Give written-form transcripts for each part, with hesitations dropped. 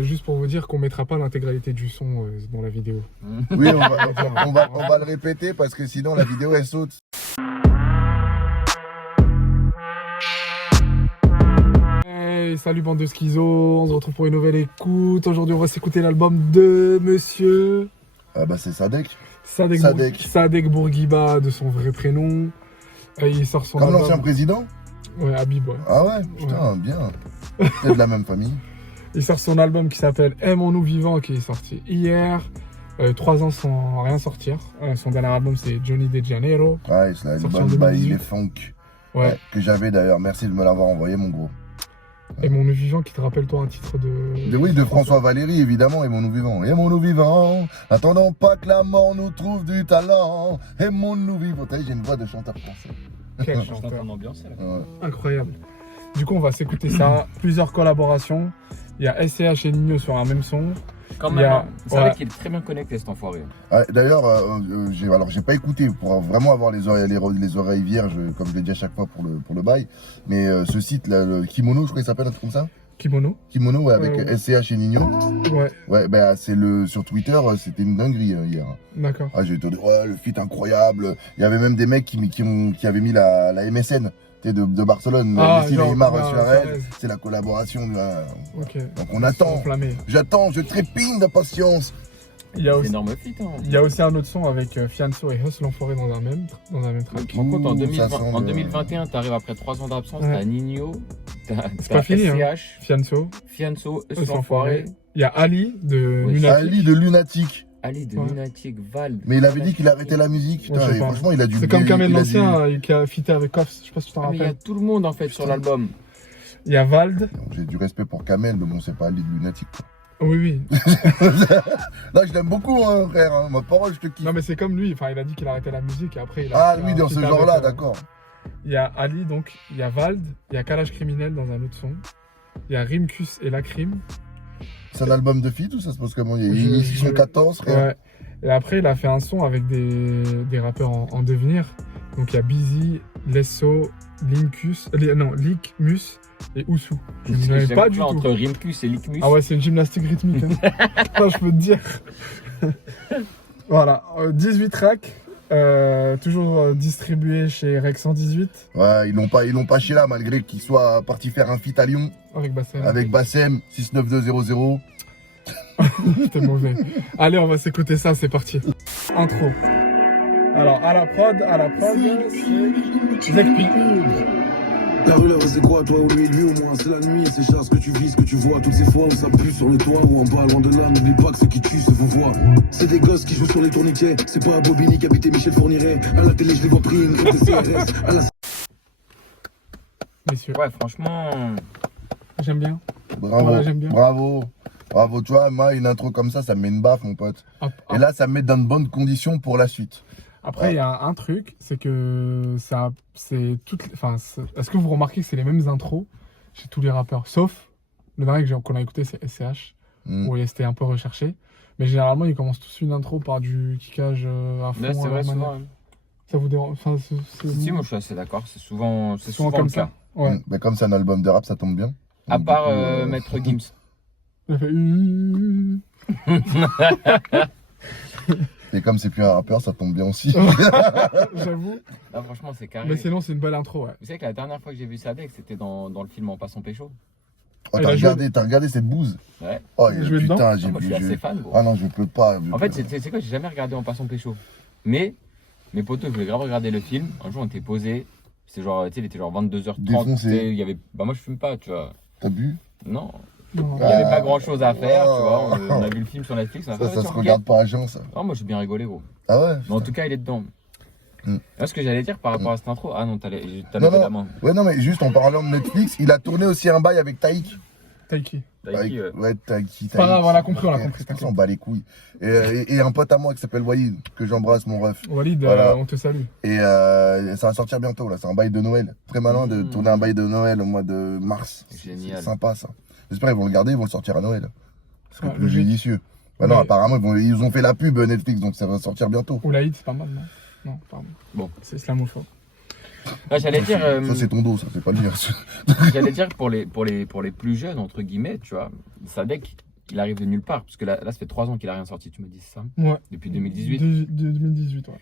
Juste pour vous dire qu'on mettra pas l'intégralité du son dans la vidéo. Oui, on va le répéter parce que sinon la vidéo elle saute. Hey, salut bande de schizos, on se retrouve pour une nouvelle écoute. Aujourd'hui on va s'écouter l'album de monsieur... Ah bah c'est Sadek. Sadek Bourguiba de son vrai prénom. Il sort son Comme album... l'ancien président. Ouais, Habib, ouais. Ah ouais, putain, bien. C'est de la même famille. Il sort son album qui s'appelle Aimons-nous vivants, qui est sorti hier. 3 ans sans rien sortir. Son dernier album c'est Johnny De Janeiro. Ouais, c'est Sorti en l'album 2018. il est funk. Ouais. Que j'avais d'ailleurs, merci de me l'avoir envoyé mon gros. Aimons-nous vivants, qui te rappelle toi un titre de... Oui, de François Valéry évidemment, Aimons-nous vivants. Aimons-nous vivants, attendons pas que la mort nous trouve du talent. Aimons-nous vivants. T'as vu, j'ai une voix de chanteur français. Quel Je chanteur. en ambiance là. Ouais. Incroyable. Du coup, on va s'écouter ça. Plusieurs collaborations. Il y a SCH et Nino sur un même son. Quand Il y même, a- c'est vrai qu'il est très bien connecté cet enfoiré. Ah, d'ailleurs, j'ai pas écouté pour vraiment avoir les oreilles vierges, comme je l'ai dit à chaque fois pour le bail. Mais ce site, là, le Kimono, je crois qu'il s'appelle un truc comme ça. Kimono. Kimono, ouais, avec Ouais. SCH et Nino. Ouais, Ouais, bah sur Twitter, c'était une dinguerie hier. d'accord. Ah, j'ai été ouais, le feat incroyable. Il y avait même des mecs qui avaient mis la MSN. De Barcelone, Ah, Messi, genre, Neymar, ouais, Suarez, Suarez. c'est la collaboration. Là. Ok. Donc on attend. Enflammé. J'attends, je trépigne d'impatience. Il y a C'est aussi, énorme fit. Hein. il y a aussi un autre son avec Fianso et Huss l'enfoiré dans un même track. Tu te rends compte, en, Ouh, 2020 ça en semble- 2021, t'arrives après 3 ans d'absence, Ouais. t'as Nino, t'as pas fini, hein. SCH, Fianso, Fianso, Huss Eus l'enfoiré. l'enfoiré, Il y a Ali de Oui, Lunatic. Ali de Lunatic. Ali de Ouais. Lunatic, Val. Mais il avait dit qu'il arrêtait la musique. Ouais, Putain, je sais et pas. franchement, il a dû. C'est comme Kamel il a l'ancien qui a fité avec Koff. Je sais pas si tu t'en Ah, mais il y a rappelles. tout le monde en fait sur l'album. Il y a Vald. dû- J'ai du respect pour Kamel, mais bon, c'est pas Ali de Lunatic. Oui, oui. Là, je l'aime beaucoup, hein, frère. Hein. Ma parole, je te kiffe. Non, mais c'est comme lui. Enfin, il a dit qu'il arrêtait la musique et après il a. Ah, fait lui, un dans feat ce avec, genre-là, d'accord. Il y a Ali, donc. Il y a Vald. Il y a Kalash Criminel dans un autre son. Il y a Rimkus et Lacrim. C'est un album de feat ou ça se passe comment? Il y a Je- une 614, frère. Ouais. Et après, il a fait un son avec des rappeurs en devenir. Donc il y a Busy, Lesso, Likmus et Oussou. Je ne savais J'aime pas pas du entre tout. Rimkus et Likmus. Ah ouais, c'est une gymnastique rythmique. Hein. Ça, je peux te dire. Voilà, 18 tracks. Toujours distribué chez Rex 118 Ouais, ils l'ont pas chez là, malgré qu'il soit parti faire un feat à Lyon avec Bassem. avec Bassem 69200. C'était mauvais. Allez, on va s'écouter ça, c'est parti. Intro. Alors, à la prod, c'est Zekpi. La rue, là, c'est quoi, toi ou lui, au moins, c'est la nuit, c'est ça, ce que tu vis, ce que tu vois, toutes ces fois où ça pue sur le toit ou en bas, loin de là, n'oublie pas que ce qui tue, c'est vos voix. C'est des gosses qui jouent sur les tourniquets, c'est pas à Bobigny qu'habitait Michel Fourniret, à la télé, je les vois pris une de CRS, à la... Messieurs, Ouais, franchement. j'aime bien. Bravo, Ouais, j'aime bien. bravo, tu vois, moi, une intro comme ça me met une baffe, mon pote. Et là, ça me met dans de bonnes conditions pour la suite. Après, il y a un truc, c'est que ça, c'est toutes. Enfin, est-ce que vous remarquez que c'est les mêmes intros chez tous les rappeurs, sauf le dernier qu'on a écouté, c'est SCH, où c'était un peu recherché. Mais généralement, ils commencent tous une intro par du kickage à fond. Là, c'est à vrai, leur manière. souvent. hein. Ça vous dérange? Enfin, Si, moi je suis assez d'accord, c'est souvent comme le ça. cas. Ouais. Mais comme c'est un album de rap, ça tombe bien. À Donc, part du coup, Maître Gims. Il a fait. Et comme c'est plus un rappeur, ça tombe bien aussi. J'avoue. Là, franchement, c'est carré. Mais sinon, c'est une belle intro, ouais. Vous savez que la dernière fois que j'ai vu Sadek, c'était dans le film En passant pécho. Oh, Il a t'as regardé cette bouse? Ouais. Oh, Il a joué dedans? putain, Ah, moi, je suis assez fan, gros. Ah non, je peux pas. En fait, c'est quoi, j'ai jamais regardé En passant pécho. Mais mes potos, je voulais grave regarder le film. Un jour, on était posé. C'est genre, tu sais, il était genre 22h30. Défoncé. Tu sais, il y avait... Bah, moi, je fume pas, tu vois. T'as bu? Non. Non. Il n'y avait pas grand chose à faire, Oh. tu vois. On a vu le film sur Netflix. On a fait, Ça vas-y, se on regarde pas à jeun, ça. Non, moi, j'ai bien rigolé, gros. Ah ouais? Mais en tout cas, il est dedans. Là, ce que j'allais dire par rapport à cette intro. Ah non, t'as Non, levé non. la main. Ouais, non, mais juste en parlant de Netflix, il a tourné aussi un bail avec Taïk. Taiki. Taiki, Ouais, Taïki. pas grave, on l'a compris, on l'a Ok, compris, On s'en bat les couilles. Et un pote à moi qui s'appelle Walid, que j'embrasse, mon ref. Walid, Voilà. on te salue. Et ça va sortir bientôt, là. C'est un bail de Noël. Très malin de tourner un bail de Noël au mois de mars. Génial. C'est sympa, ça. J'espère qu'ils vont le garder, ils vont le sortir à Noël. Ce serait Ouais, plus logique. judicieux. Bah non, Mais- apparemment, ils ont fait la pub Netflix, donc ça va sortir bientôt. Oulaïd, c'est pas mal, non? Non, pardon. Bon. C'est islamophobe. Là, j'allais dire. Ça, c'est ton dos, ça, c'est pas le mien. J'allais dire pour les plus jeunes, entre guillemets, tu vois, Sadek, il arrive de nulle part. Parce que là ça fait 3 ans qu'il a rien sorti, tu m'as dit, c'est ça? Ouais. Depuis 2018. 2018, ouais.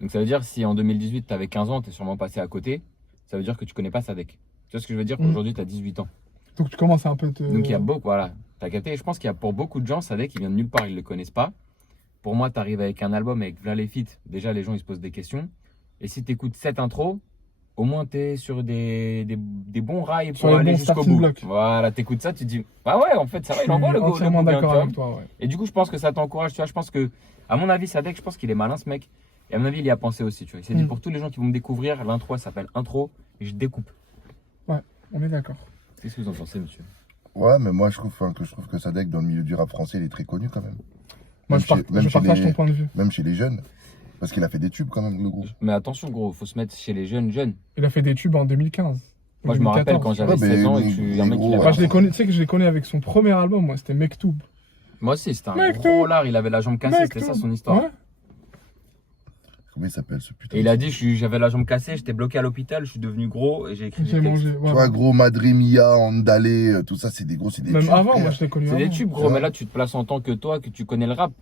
Donc ça veut dire si en 2018 t'avais 15 ans, t'es sûrement passé à côté, ça veut dire que tu connais pas Sadek. Tu vois ce que je veux dire? Aujourd'hui t'as 18 ans. Donc tu commences à un peu te. Donc il y a beaucoup, voilà, t'as capté. Je pense qu'il y a pour beaucoup de gens, Sadek il vient de nulle part, ils le connaissent pas. Pour moi, t'arrives avec un album avec V'là les feats, déjà les gens ils se posent des questions. Et si t'écoutes cette intro, au moins t'es sur des bons rails Sur pour les aller bons jusqu'au starting bout. blocks. Voilà, t'écoutes ça, tu te dis, ah ouais, en fait ça va, il envoie le go. Entièrement bien, d'accord tu vois. avec toi, ouais. Et du coup, je pense que ça t'encourage, tu vois. Je pense que, à mon avis, Sadek, je pense qu'il est malin ce mec. Et à mon avis, il y a pensé aussi, tu vois. Il s'est dit, pour tous les gens qui vont me découvrir, l'intro, elle s'appelle intro et je découpe. Ouais, on est d'accord. Qu'est-ce que vous en pensez, monsieur? Ouais, mais moi je trouve que Sadek dans le milieu du rap français il est très connu quand même. Moi, Même je chez partage les- ton point de vue. Même chez les jeunes. Parce qu'il a fait des tubes quand même, le gros. Mais attention, gros, faut se mettre chez les jeunes. Il a fait des tubes en 2015. Moi, je me rappelle 2014. quand j'avais Ouais, mais 16 ans et les- que je suis les un mec gros, qui Moi, l'avait. je les connais, tu sais que je les connais avec son premier album, moi, c'était Mektoub. Moi aussi, c'était un Mec, gros toi. lard. Il avait la jambe cassée, c'était ça son histoire. Ouais. Comment il s'appelle ce putain Et il de- a dit, j'avais la jambe cassée, j'étais bloqué à l'hôpital, je suis devenu gros et j'ai écrit J'ai des textes. mangé. Tu Ouais. vois, gros Madrimia, Andalé, tout ça, c'est des gros, c'est des Même tubes, avant, frère. moi, je l'ai connu C'est avant. des tubes, gros, Ouais. mais là, tu te places en tant que toi, que tu connais le rap.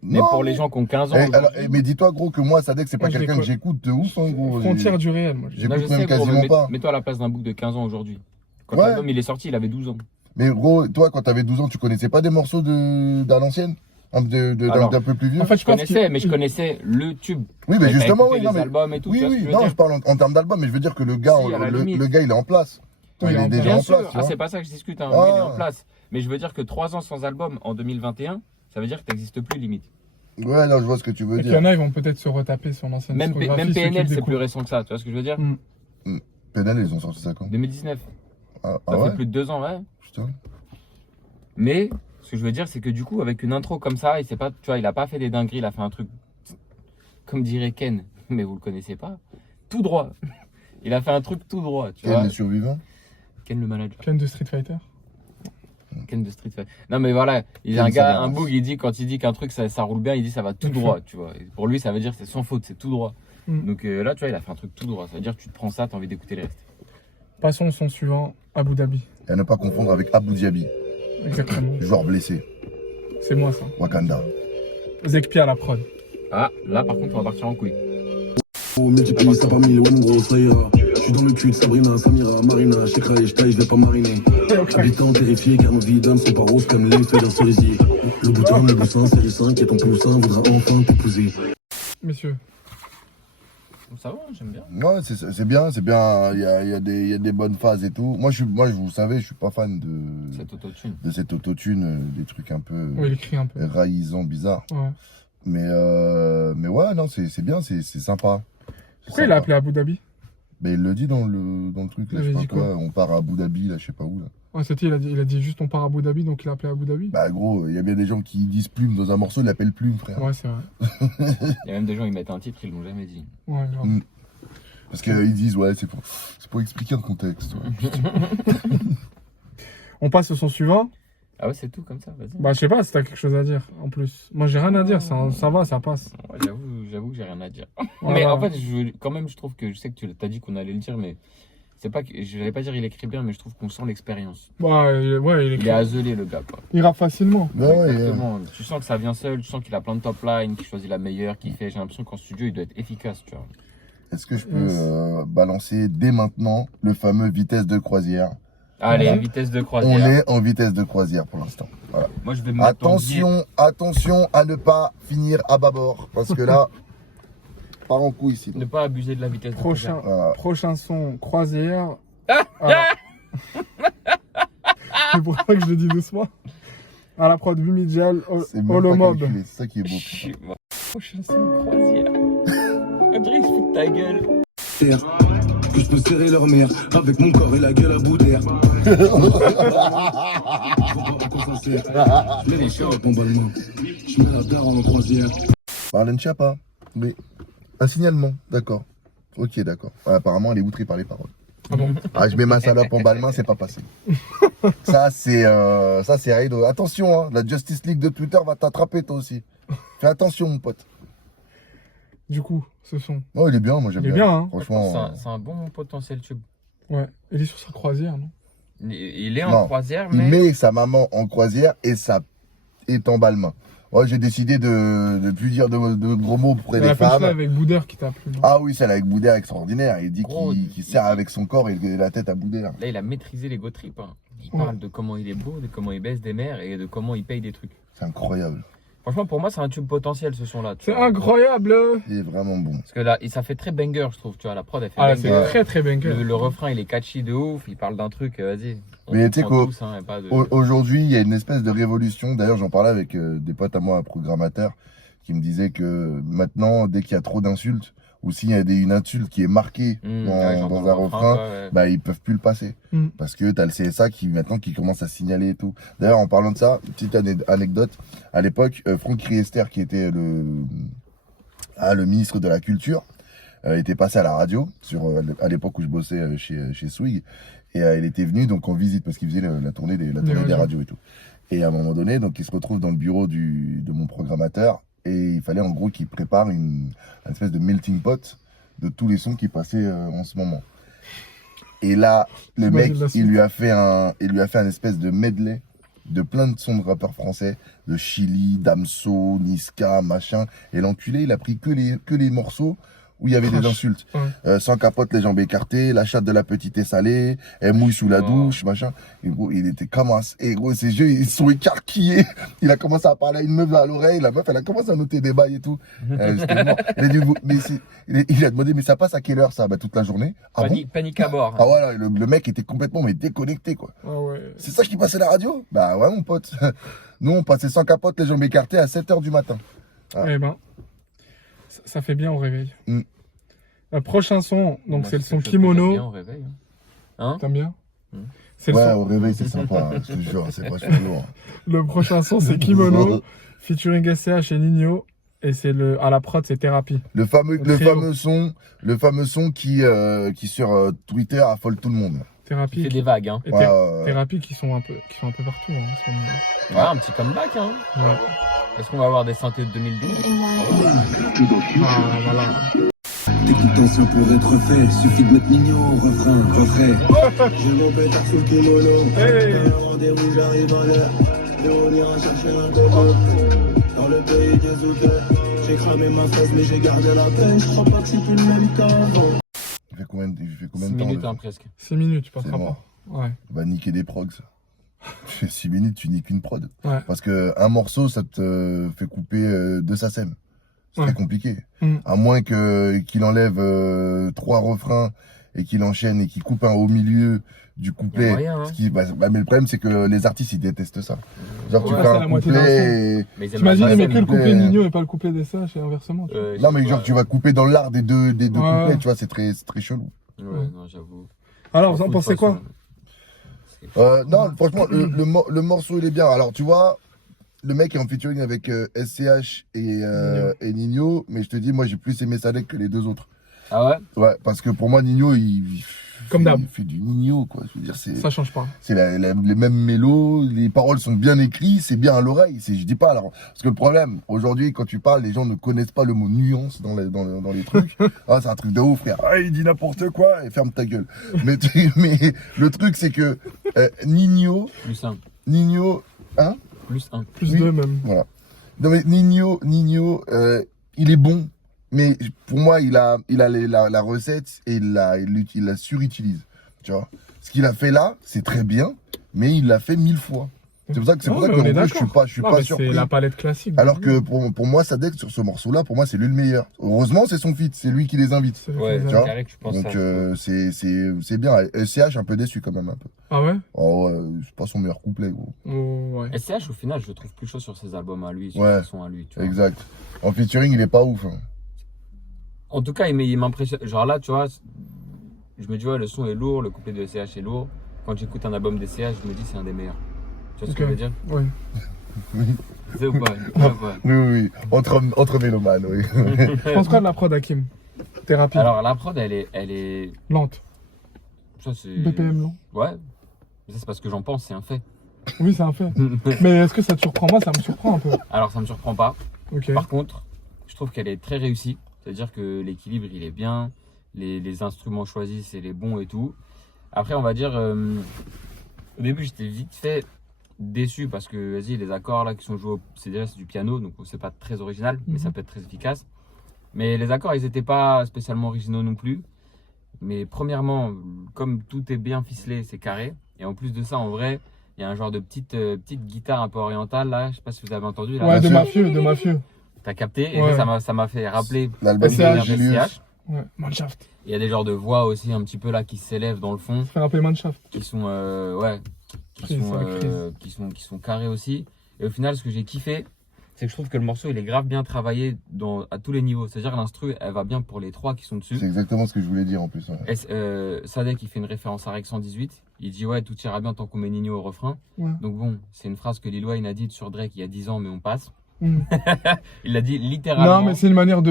Mais Non, pour les gens qui ont 15 ans, Eh, alors, aujourd'hui- mais dis-toi, gros, que moi, Sadek, c'est pas Moi, je quelqu'un les que j'écoute de ouf, hein, gros. Frontière du réel, moi. J'ai- Non, je j'écoute même sais, gros, quasiment mais pas. mets-toi à la place d'un bouc de 15 ans aujourd'hui. Quand Ouais. l'album il est sorti, il avait 12 ans. Mais gros, toi, quand t'avais 12 ans, tu connaissais pas des morceaux d'à l'ancienne Alors, d'un peu plus vieux En fait, je Je pense connaissais, mais je connaissais le tube. Oui, mais T'as justement, écouté oui, non, les mais... albums et tout, Oui, tu vois ce oui, que je veux non, dire je parle en termes d'album, mais je veux dire que le gars, Si, à la le limite. gars, il est en place. Oui, il est en déjà place. en Bien sûr, place, tu ah, vois. c'est pas ça que je discute, hein. Ah. Oui, il est en place. Mais je veux dire que 3 ans sans album en 2021, ça veut dire que t'existes plus limite. Ouais, non, je vois ce que tu veux Et qu'il y dire. en a, ils vont peut-être se retaper sur l'ancienne Même discographie, ceux qui PNL, le c'est plus découvrent. récent que ça, tu vois ce que je veux dire Mm. PNL, ils ont sorti ça quand 2019. Ah, Ça ouais fait plus de 2 ans, ouais. Putain. Mais ce que je veux dire, c'est que du coup, avec une intro comme ça, il a pas fait des dingueries, il a fait un truc, comme dirait Ken, mais vous le connaissez pas, tout droit. Il a fait un truc tout droit, tu Quel vois. est survivant Ken le manager. Ken de Street Fighter. Ken de Street Fighter. Non mais voilà, il y a Ken un gars, Salas. un boug, quand il dit qu'un truc ça roule bien, il dit ça va tout droit, tu vois. Et pour lui, ça veut dire que c'est sans faute, c'est tout droit. Mm. Donc là, tu vois, il a fait un truc tout droit. Ça veut dire que tu te prends ça, t'as envie d'écouter le reste. Passons au son suivant, Abu Dhabi. Et à ne pas confondre avec Abu Dhabi, Exactement. joueur blessé, C'est moi, ça. Wakanda. Zekpi à la prod. Ah, là par contre, on va partir en couille. Multiplie ça par mille, ouais mon gros, ça ira. Je suis dans le cul de Sabrina, Samira, Marina, Shekra et Shtaï, je vais pas mariner. Habitant terrifié car nos vies d'âme sont pas roses comme les feuilles d'un cerisier. Le bouton, le boussin, série 5 et ton poussin voudra enfin t'épouser. Messieurs, Ça va, j'aime bien. Ouais, c'est bien, c'est bien. Il y a des bonnes phases et tout. Moi, vous savez, je suis pas fan Cette autotune. de cette autotune, des trucs un peu oui, il écrit un peu. raillisants, bizarres. Ouais. Mais ouais, non, c'est bien, c'est sympa. C'est Pourquoi il a sympa. appelé Abu Dhabi? Mais il le dit dans le truc, là, Il je sais avait pas dit quoi. quoi On part à Abu Dhabi, là, je sais pas où, là. Ouais, il a dit juste on part à Abu Dhabi, donc il a appelé Abu Dhabi. Bah, gros, il y a bien des gens qui disent plume dans un morceau, ils l'appellent plume, frère. Ouais, c'est vrai. Il y a même des gens, ils mettent un titre, ils l'ont jamais dit. Ouais, grave. Mm. Parce qu'ils disent, ouais, c'est pour expliquer le contexte. ouais. On passe au son suivant. Ah ouais, c'est tout comme ça, vas-y. Bah, je sais pas si t'as quelque chose à dire en plus. Moi, j'ai rien à dire, ça va, ça passe. Ouais, j'avoue que j'ai rien à dire. Ouais, Mais ouais. en fait, quand même, je trouve que, je sais que tu t'as dit qu'on allait le dire, mais c'est pas que, je vais pas dire il écrit bien, mais je trouve qu'on sent l'expérience. Ouais, il Il écrit. est azelé, le gars, quoi. Il rappe facilement. Ouais, ouais, Exactement. Tu sens que ça vient seul, tu sens qu'il a plein de top lines, qu'il choisit la meilleure, qu'il fait. J'ai l'impression qu'en studio, il doit être efficace, tu vois. Est-ce que je peux Yes. balancer dès maintenant le fameux vitesse de croisière? Allez, Ouais. vitesse de On croisière. est en vitesse de croisière pour l'instant. Voilà. Moi, je vais me mettre en biais. Attention à ne pas finir à bâbord. Parce que là, part en couille ici. Ne pas abuser de la vitesse de Prochain, croisière. Voilà. prochain son, croisière. Ah Alors- C'est pour ça que je le dis doucement. À la prod Vumijal, C'est même pas Holomob. calculé, c'est ça qui est beau. Je suis mort. Prochain son croisière. On dirait qu'il se fout de ta gueule. Terre, que je peux serrer leur mère avec mon corps et la gueule à bout d'air. Je mets les chats en balmain. Je mets la daronne en croisière. Marlène Schiappa. Oui. Un signalement, d'accord. Ok, d'accord. Apparemment, elle est outrée par les paroles. Ah bon? Ah, je mets ma salope en balmain, c'est pas passé. Ça, c'est Raido. Attention, hein, la Justice League de Twitter va t'attraper, toi aussi. Fais attention, mon pote. Du coup, ce son. Oh, il est bien, moi j'aime Il est bien. bien, hein. Franchement. C'est un bon potentiel tube. Ouais. Il est sur sa croisière, non? Il est en Non. croisière, Il mais. met sa maman en croisière et ça est en balle-main. Moi, j'ai décidé de plus dire de gros mots auprès La des femmes. punchline avec Boudère qui t'a plu. non Ah oui, celle avec Boudère extraordinaire. Il dit Gros, qu'il sert avec son corps et la tête à Boudère. Là, il a maîtrisé l'ego trip. Hein. Il Ouais. parle de comment il est beau, de comment il baisse des mères et de comment il paye des trucs. C'est incroyable. Franchement, pour moi, c'est un tube potentiel ce son-là. tu C'est vois. incroyable. Il est vraiment bon. Parce que là, ça fait très banger, je trouve. Tu vois, la prod, elle fait Ah, banger. c'est très très banger. Le refrain, il est catchy de ouf. Il parle d'un truc, vas-y. On Mais tu sais comprend qu'au- tous, hein, y a pas de- Aujourd'hui, il y a une espèce de révolution. D'ailleurs, j'en parlais avec des potes à moi, programmateurs, qui me disaient que maintenant, dès qu'il y a trop d'insultes, ou s'il y a une insulte qui est marquée Ouais, genre dans le un refrain, quoi, ouais. bah, ils peuvent plus le passer. Parce que t'as le CSA qui commence à signaler et tout. D'ailleurs, en parlant de ça, petite anecdote. À l'époque, Franck Riester, qui était le ministre de la Culture, était passé à la radio à l'époque où je bossais chez Swig. Et il était venu donc en visite parce qu'il faisait la tournée des radios et tout. Et à un moment donné, donc il se retrouve dans le bureau de mon programmateur et il fallait en gros qu'il prépare une espèce de melting pot de tous les sons qui passaient en ce moment. Et là, le mec, il lui a fait un espèce de medley de plein de sons de rappeurs français, de Chili, Damso, Niska, machin. Et l'enculé, il a pris que les morceaux où il y avait des insultes. Ouais. Sans capote, les jambes écartées, la chatte de la petite est salée, elle mouille sous la douche, machin. Et gros, il était comme un... Et gros, ses yeux, ils sont écarquillés. Il a commencé à parler à une meuf à l'oreille. La meuf, elle a commencé à noter des bails et tout. J'étais mort. Il a demandé, mais ça passe à quelle heure ça? Bah, toute la journée. Ah bon? Panique à bord. Ah voilà, le mec était complètement déconnecté, quoi. Ah ouais. C'est ça qui passait à la radio? Bah ouais, mon pote. Nous, on passait sans capote, les jambes écartées à 7h du matin. Ah. Eh ben, ça fait bien au réveil. Mm. Le prochain son, donc Moi, c'est le c'est son quelque chose que j'aime Kimono. bien au réveil, hein. T'aimes bien Mm. C'est le Ouais, son- au réveil, c'est sympa, je te jure, c'est vachement lourd. Le prochain son, c'est Kimono, featuring SCH et Nino. Et c'est à la prod, c'est Thérapie. Le trio. fameux son qui sur Twitter affole tout le monde. Il Thérapie. fait des vagues, hein. Et Ouais, Thérapie qui sont un peu partout hein, en ce moment. Ouais, un petit comeback, hein. Ouais. Est-ce qu'on va avoir des synthés de 2012? Ah, voilà. T'écoutes ancien pour être fait, suffit de mettre Nino au refrain. J'ai mon pétard sous le kimono. Hey. Rendez-vous, j'arrive à l'heure. Et on ira chercher un coco. Dans le pays des auteurs. J'ai cramé ma face, mais j'ai gardé la paix. Je crois pas que c'est plus le même qu'avant. Il fait combien 6 de temps minutes, le- hein, presque. 6 minutes, tu C'est passeras mort. pas. Ouais. Va niquer des progs, ça. Tu fais 6 minutes, tu niques une prod. Ouais. Parce que un morceau, ça te fait couper 2 SACEM. C'est Ouais. très compliqué. Mm. À moins qu'il enlève 3 refrains et qu'il enchaîne et qu'il coupe un au milieu du couplet. moyen, hein. Mais le problème, c'est que les artistes, ils détestent ça. Genre, tu Ouais, fais c'est un la moitié d'un couplet et... Mais ils aiment T'imagines, pas il ça, met que le couplet, couplet Nino et pas le couplet des SCH et inversement. tu vois. Non, mais genre, tu vas couper dans l'art des deux Ouais. couplets, tu vois, c'est très chelou. Ouais, non, j'avoue. Alors, vous en pensez quoi? Non, franchement, le morceau, il est bien. Alors, tu vois, le mec est en featuring avec SCH et Nino, mais je te dis, moi, j'ai plus aimé Sadek que les deux autres. Ah ouais? Ouais, parce que pour moi, Nino, Comme d'hab. il fait du Nino, quoi. Je veux dire, Ça change pas. c'est les mêmes mélos, les paroles sont bien écrites, c'est bien à l'oreille. Je dis pas alors. Parce que le problème, aujourd'hui, quand tu parles, les gens ne connaissent pas le mot nuance dans les trucs. Ah, c'est un truc de ouf, frère. Ah, il dit n'importe quoi et ferme ta gueule. mais le truc, c'est que Nino, hein? Plus 1. Plus Oui. 2 même. Voilà. Non, mais Nino, il est bon, mais pour moi, il a la recette et il la surutilise. Tu vois. Ce qu'il a fait là, c'est très bien, mais il l'a fait 1000 fois. C'est pour ça que Non, mais en on est gros, je d'accord. suis Non, pas mais surpris. c'est la palette classique. Alors que pour moi, Sadek, sur ce morceau-là, pour moi, c'est lui le meilleur. Heureusement, c'est son feat, c'est lui qui les invite. C'est- Ouais, Tu vois. carré que je pense Donc ça. c'est bien. SCH un peu déçu quand même un peu. Ah ouais? Oh ouais, c'est pas son meilleur couplet, gros. Oh, ouais. SCH, au final, je le trouve plus chaud sur ses albums à lui, sur Ouais. ses sons à lui. Tu vois. Exact. En featuring, il est pas ouf. Hein. En tout cas, il m'impressionne. Genre là, tu vois, je me dis, ouais, le son est lourd, le couplet de SCH est lourd. Quand j'écoute un album de SCH, je me dis, c'est un des meilleurs. Tu vois ce que je veux dire? Ouais. Oui. C'est ou pas? Oui. Entre mélomanes, oui. Tu penses quoi de la prod, Hakim? Thérapie. Alors, la prod, elle est. Lente. Ça, c'est. BPM lent. Ouais. Mais ça, c'est parce que j'en pense, c'est un fait. Oui, c'est un fait. Mais est-ce que ça te surprend? Moi, ça me surprend un peu. Alors, ça me surprend pas. Ok. Par contre, je trouve qu'elle est très réussie. C'est-à-dire que l'équilibre, il est bien. Les instruments choisis, c'est les bons et tout. Après, on va dire, Au début, j'étais vite fait déçu parce que, vas-y, les accords là qui sont joués, c'est du piano, donc c'est pas très original, mais ça peut être très efficace. Mais les accords, ils étaient pas spécialement originaux non plus. Mais premièrement, comme tout est bien ficelé, c'est carré. Et en plus de ça, en vrai, il y a un genre de petite guitare un peu orientale là. Je sais pas si vous avez entendu. Là, Ouais, de mafieux. T'as capté? Et Ouais. ça m'a fait rappeler L'album SCH. de Julius. Ouais, Manshaft. Il y a des genres de voix aussi un petit peu là qui s'élèvent dans le fond, Ça fait rappeler Manshaft. qui sont qui sont carrés aussi. Et au final, ce que j'ai kiffé, c'est que je trouve que le morceau il est grave bien travaillé à tous les niveaux. C'est-à-dire l'instru, elle va bien pour les trois qui sont dessus. C'est exactement ce que je voulais dire en plus. Ouais. Sadek il fait une référence à Rex 118. Il dit ouais, tout ira bien tant qu'on met Nino au refrain. Ouais. Donc bon, c'est une phrase que Lil Wayne a dite sur Drake il y a 10 ans, mais on passe. Mm. Il l'a dit littéralement. Non, mais c'est une manière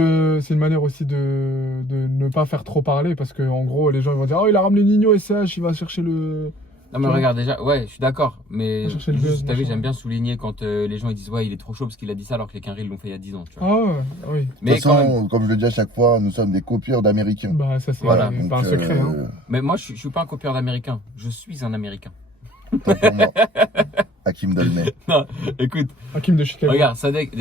aussi de ne pas faire trop parler parce que en gros les gens ils vont dire oh il a ramené Nino et SCH, il va chercher le. Non mais Tu regarde déjà, ouais, je suis d'accord, mais Faut chercher le juste, buzz, t'as vu, machin. j'aime bien souligner quand les gens ils disent ouais, il est trop chaud parce qu'il a dit ça alors que les Quinry l'ont fait il y a 10 ans, tu vois. Ah ouais, oui. De Mais toute quand même, façon, comme je le dis à chaque fois, nous sommes des copieurs d'Américains. Bah ça c'est Voilà. pas Donc, un secret. Hein. mais moi je suis pas un copieur d'américain, je suis un américain. Tant pour moi. Hakim Dolnay. Non, écoute, Hakim de Chicago. regarde, Sadek,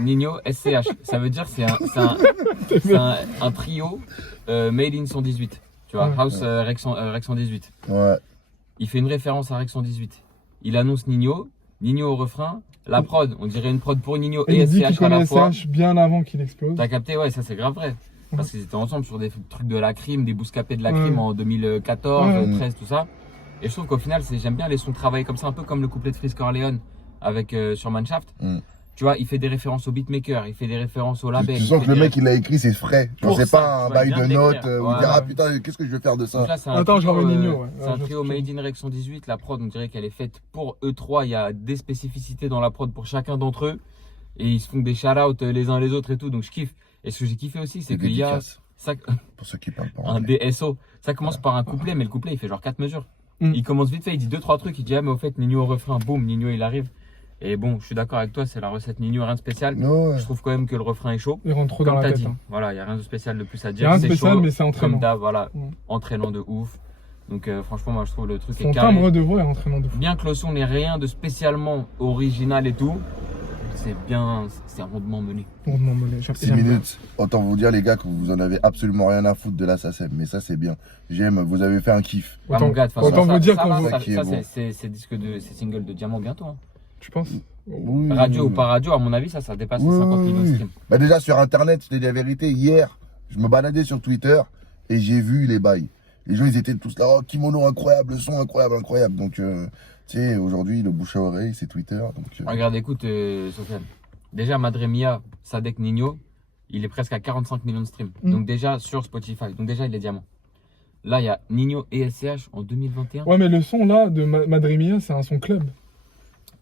Nino, SCH, ça veut dire c'est un trio made in 118, tu vois, Ouais. House Rex 118. Ouais. Il fait une référence à Rex 118. Il annonce Nino au refrain, la prod, on dirait une prod pour Nino Et et il dit qu'il SCH à la connaît fois. SCH bien avant qu'il explose. T'as capté, ouais, ça c'est grave vrai. Parce qu'ils étaient ensemble sur des trucs de la crime, des bouscapés de la Ouais. crime en 2014, Ouais. 13, tout ça. Et je trouve qu'au final, j'aime bien les sons travaillés comme ça, un peu comme le couplet de Frisk Orleans avec sur Manshaft. Mm. Tu vois, il fait des références au beatmaker, il fait des références au label. Tu il sens fait que le des mec il l'a écrit, c'est frais. Genre, Pour c'est ça, pas un tu vois, bail il vient de de notes l'écrire. où il dit Ouais. ah putain, qu'est-ce que je vais faire de ça. Donc là, c'est un Attends, je trio, remets Nino, ouais. c'est Ouais, un je trio vois ce que made in Rex 118. La prod, on dirait qu'elle est faite pour eux trois. Il y a des spécificités dans la prod pour chacun d'entre eux. Et ils se font des shout-out les uns les autres et tout. Donc je kiffe. Et ce que j'ai kiffé aussi, c'est Des qu'il y a dédicaces, ça, pour ceux qui parlent pas un anglais. DSO. Ça commence par un couplet, mais le couplet il fait genre 4 mesures. Mm. Il commence vite fait, il dit 2-3 trucs. Il dit ah, mais au fait, Nino au refrain, boum, Nino il arrive. Et bon, je suis d'accord avec toi, c'est la recette Nino, rien de spécial. Non, ouais. Je trouve quand même que le refrain est chaud. Il rentre trop dans Comme la t'as tête. dit, Hein. voilà, il n'y a rien de spécial de plus à Il y dire. a rien de C'est spécial, chaud, mais c'est entraînant. comme d'hab, voilà, Mm. entraînant de ouf. Donc franchement, moi je trouve le truc Son est carré. timbre de voix est entraînant de fou. Bien que le son n'ait rien de spécialement original et tout, c'est rondement mené. Rondement mené. 6 minutes. Autant vous dire les gars que vous en avez absolument rien à foutre de l'Assassin. Mais ça c'est bien. J'aime, vous avez fait un kiff. Ah, mon gars, de toute façon, autant ça- vous dire ça qu'on va, vous- ça, qui est ça, bon. c'est single de diamant bientôt. Hein. Tu penses Oui, Radio oui, ou oui. pas radio, à mon avis, ça dépasse les Oui, 50 oui, millions de oui. streams. Bah déjà sur internet, je te dis la vérité, hier, je me baladais sur Twitter et j'ai vu les bails. Les gens ils étaient tous là, oh kimono incroyable, le son incroyable. Donc tu sais, aujourd'hui le bouche à oreille c'est Twitter. Donc, Regarde, écoute, Sofiane. Déjà, Madre Mia, Sadek Nino, il est presque à 45 millions de streams. Mm. Donc déjà sur Spotify. Donc déjà, il est diamant. Là, il y a Nino et SCH en 2021. Ouais, mais le son là de Madrimia, c'est un son club.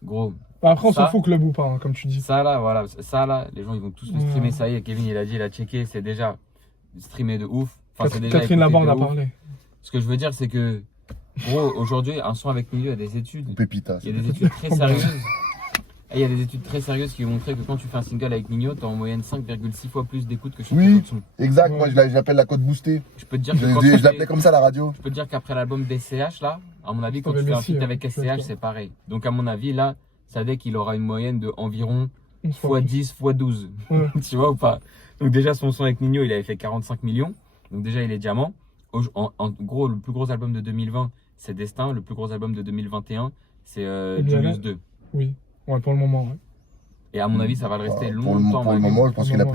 Gros, Bah, après, on Ça- s'en fout club ou pas, hein, comme tu dis. ça là, voilà, ça là, les gens ils vont tous le Ouais. streamer. Ça y est, Kevin il a dit, il a checké, c'est déjà streamé de ouf. Enfin, c'est déjà Catherine écouté Laborde de a ouf. parlé. Ce que je veux dire, c'est que, gros, aujourd'hui, un son avec Nino, il y a des études. Pépita. Il y a des études très sérieuses. Et il y a des études très sérieuses qui ont montré que quand tu fais un single avec Nino, tu as en moyenne 5,6 fois plus d'écoute que sur Oui. les autres sons. Exact, Ouais. moi je l'appelle la cote boostée. Je peux te dire Je, que quand je tu fais- l'appelais comme ça la radio. je peux te dire qu'après l'album d'SCH là, à mon avis, quand Ouais, tu fais un merci, feat hein, avec je suis SCH, d'accord. c'est pareil. Donc à mon avis, là, Sadek il aura une moyenne de environ On se voit. x10, x12. Ouais. Tu vois ou pas? Donc déjà son son avec Nino, il avait fait 45 millions. Donc déjà il est diamant. En gros, le plus gros album de 2020, c'est Destin. Le plus gros album de 2021, c'est Il y en a- Julius 2. Oui, ouais, pour le moment. Ouais. Et à mon avis, ça va le rester Pour le, longtemps. pour le malgré- moment, je pense qu'il a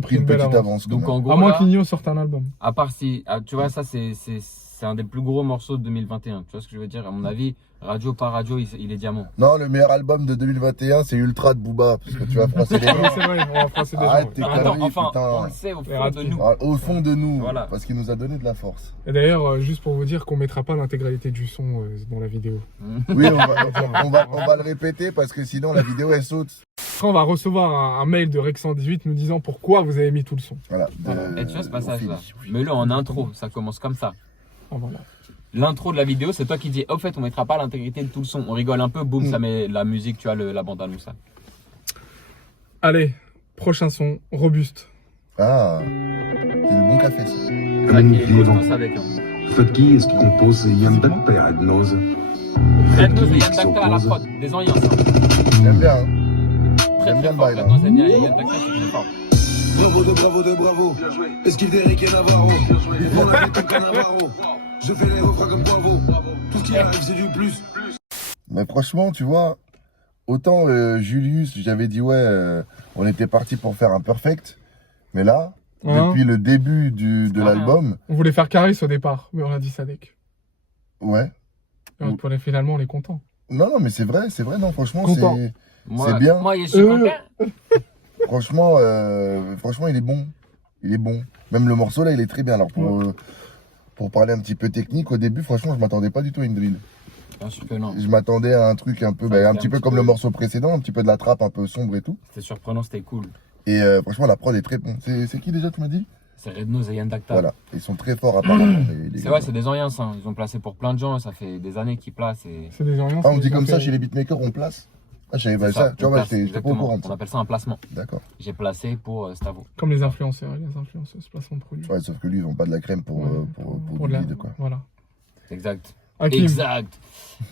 pris une belle petite avance. avance. quand Donc même. en gros, À moins là, qu'Igno sorte un album. à part si, tu vois, ça c'est un des plus gros morceaux de 2021. Tu vois ce que je veux dire? À mon avis, radio par radio, il est diamant. Non, le meilleur album de 2021, c'est Ultra de Booba. Parce que tu vas froisser les Oui, gens. c'est vrai, on va froisser des gens. Arrête ouais. tes Attends, conneries, enfin, putain. on le sait au fond de ratés. nous. Ah, au fond de nous. Voilà. Parce qu'il nous a donné de la force. Et d'ailleurs, juste pour vous dire qu'on mettra pas l'intégralité du son dans la vidéo. Oui, on va le répéter parce que sinon la vidéo elle saute. Après, on va recevoir un mail de Rex 118 nous disant pourquoi vous avez mis tout le son. Voilà. Et tu vois ce passage là? Ophélie. Mets-le en intro, ça commence comme ça. Ah, voilà. L'intro de la vidéo, c'est toi qui dis, au fait, on mettra pas l'intégrité de tout le son. On rigole un peu, boum, ça met la musique, tu as la bande annonce. Ça. Allez, prochain son, robuste. Ah, c'est du bon café ça. C'est vrai qu'il est costaud, ça, avec. Hein. Фатки, qui compose Yandak Peradnoz. Red Nose et Yann Dakta à la prod, des anciens. J'aime bien, hein. Très J'aime bien très le fort. bail, là. Red Nose et Yann Dakta, c'est très fort. Bravo. Esquive d'Eric et Navarro. Ils font la vie comme Navarro. Je fais les refrains comme Bravo. Tout ce qui arrive, c'est du plus. Mais franchement, tu vois, autant Julius, j'avais dit, ouais, on était parti pour faire un perfect. Mais là, Hein depuis le début de l'album, On voulait faire Caris au départ, mais on a dit Sadek. ouais. Finalement, on est content. Non, mais c'est vrai, non, franchement, Content. c'est bien. Moi, je suis content. Franchement, il est bon. Il est bon. Même le morceau, là, il est très bien. Alors, pour parler un petit peu technique, au début, franchement, je m'attendais pas du tout à une drill. Bien sûr que non. Je m'attendais à un truc un peu, un petit peu comme le morceau précédent, un petit peu de la trappe, un peu sombre et tout. C'était surprenant, c'était cool. Et franchement, la prod est très bon. C'est qui déjà, tu m'as dit? C'est Red Nose et Yann Dakta. Voilà. Ils sont très forts apparemment. les C'est gars. vrai, c'est des anciens, hein. Ils ont placé pour plein de gens, ça fait des années qu'ils placent. Et... C'est des Orients. Ah, on dit comme ça chez les beatmakers, on place? Ah, je savais pas ça. Tu vois, j'étais pas au courant de On ça. appelle ça un placement. D'accord. J'ai placé pour Stavo. Comme les influenceurs, placement de produits. Ouais, sauf que lui, ils ont pas de la crème pour du la... lead, quoi. Voilà. Exact. Hakim, Exact.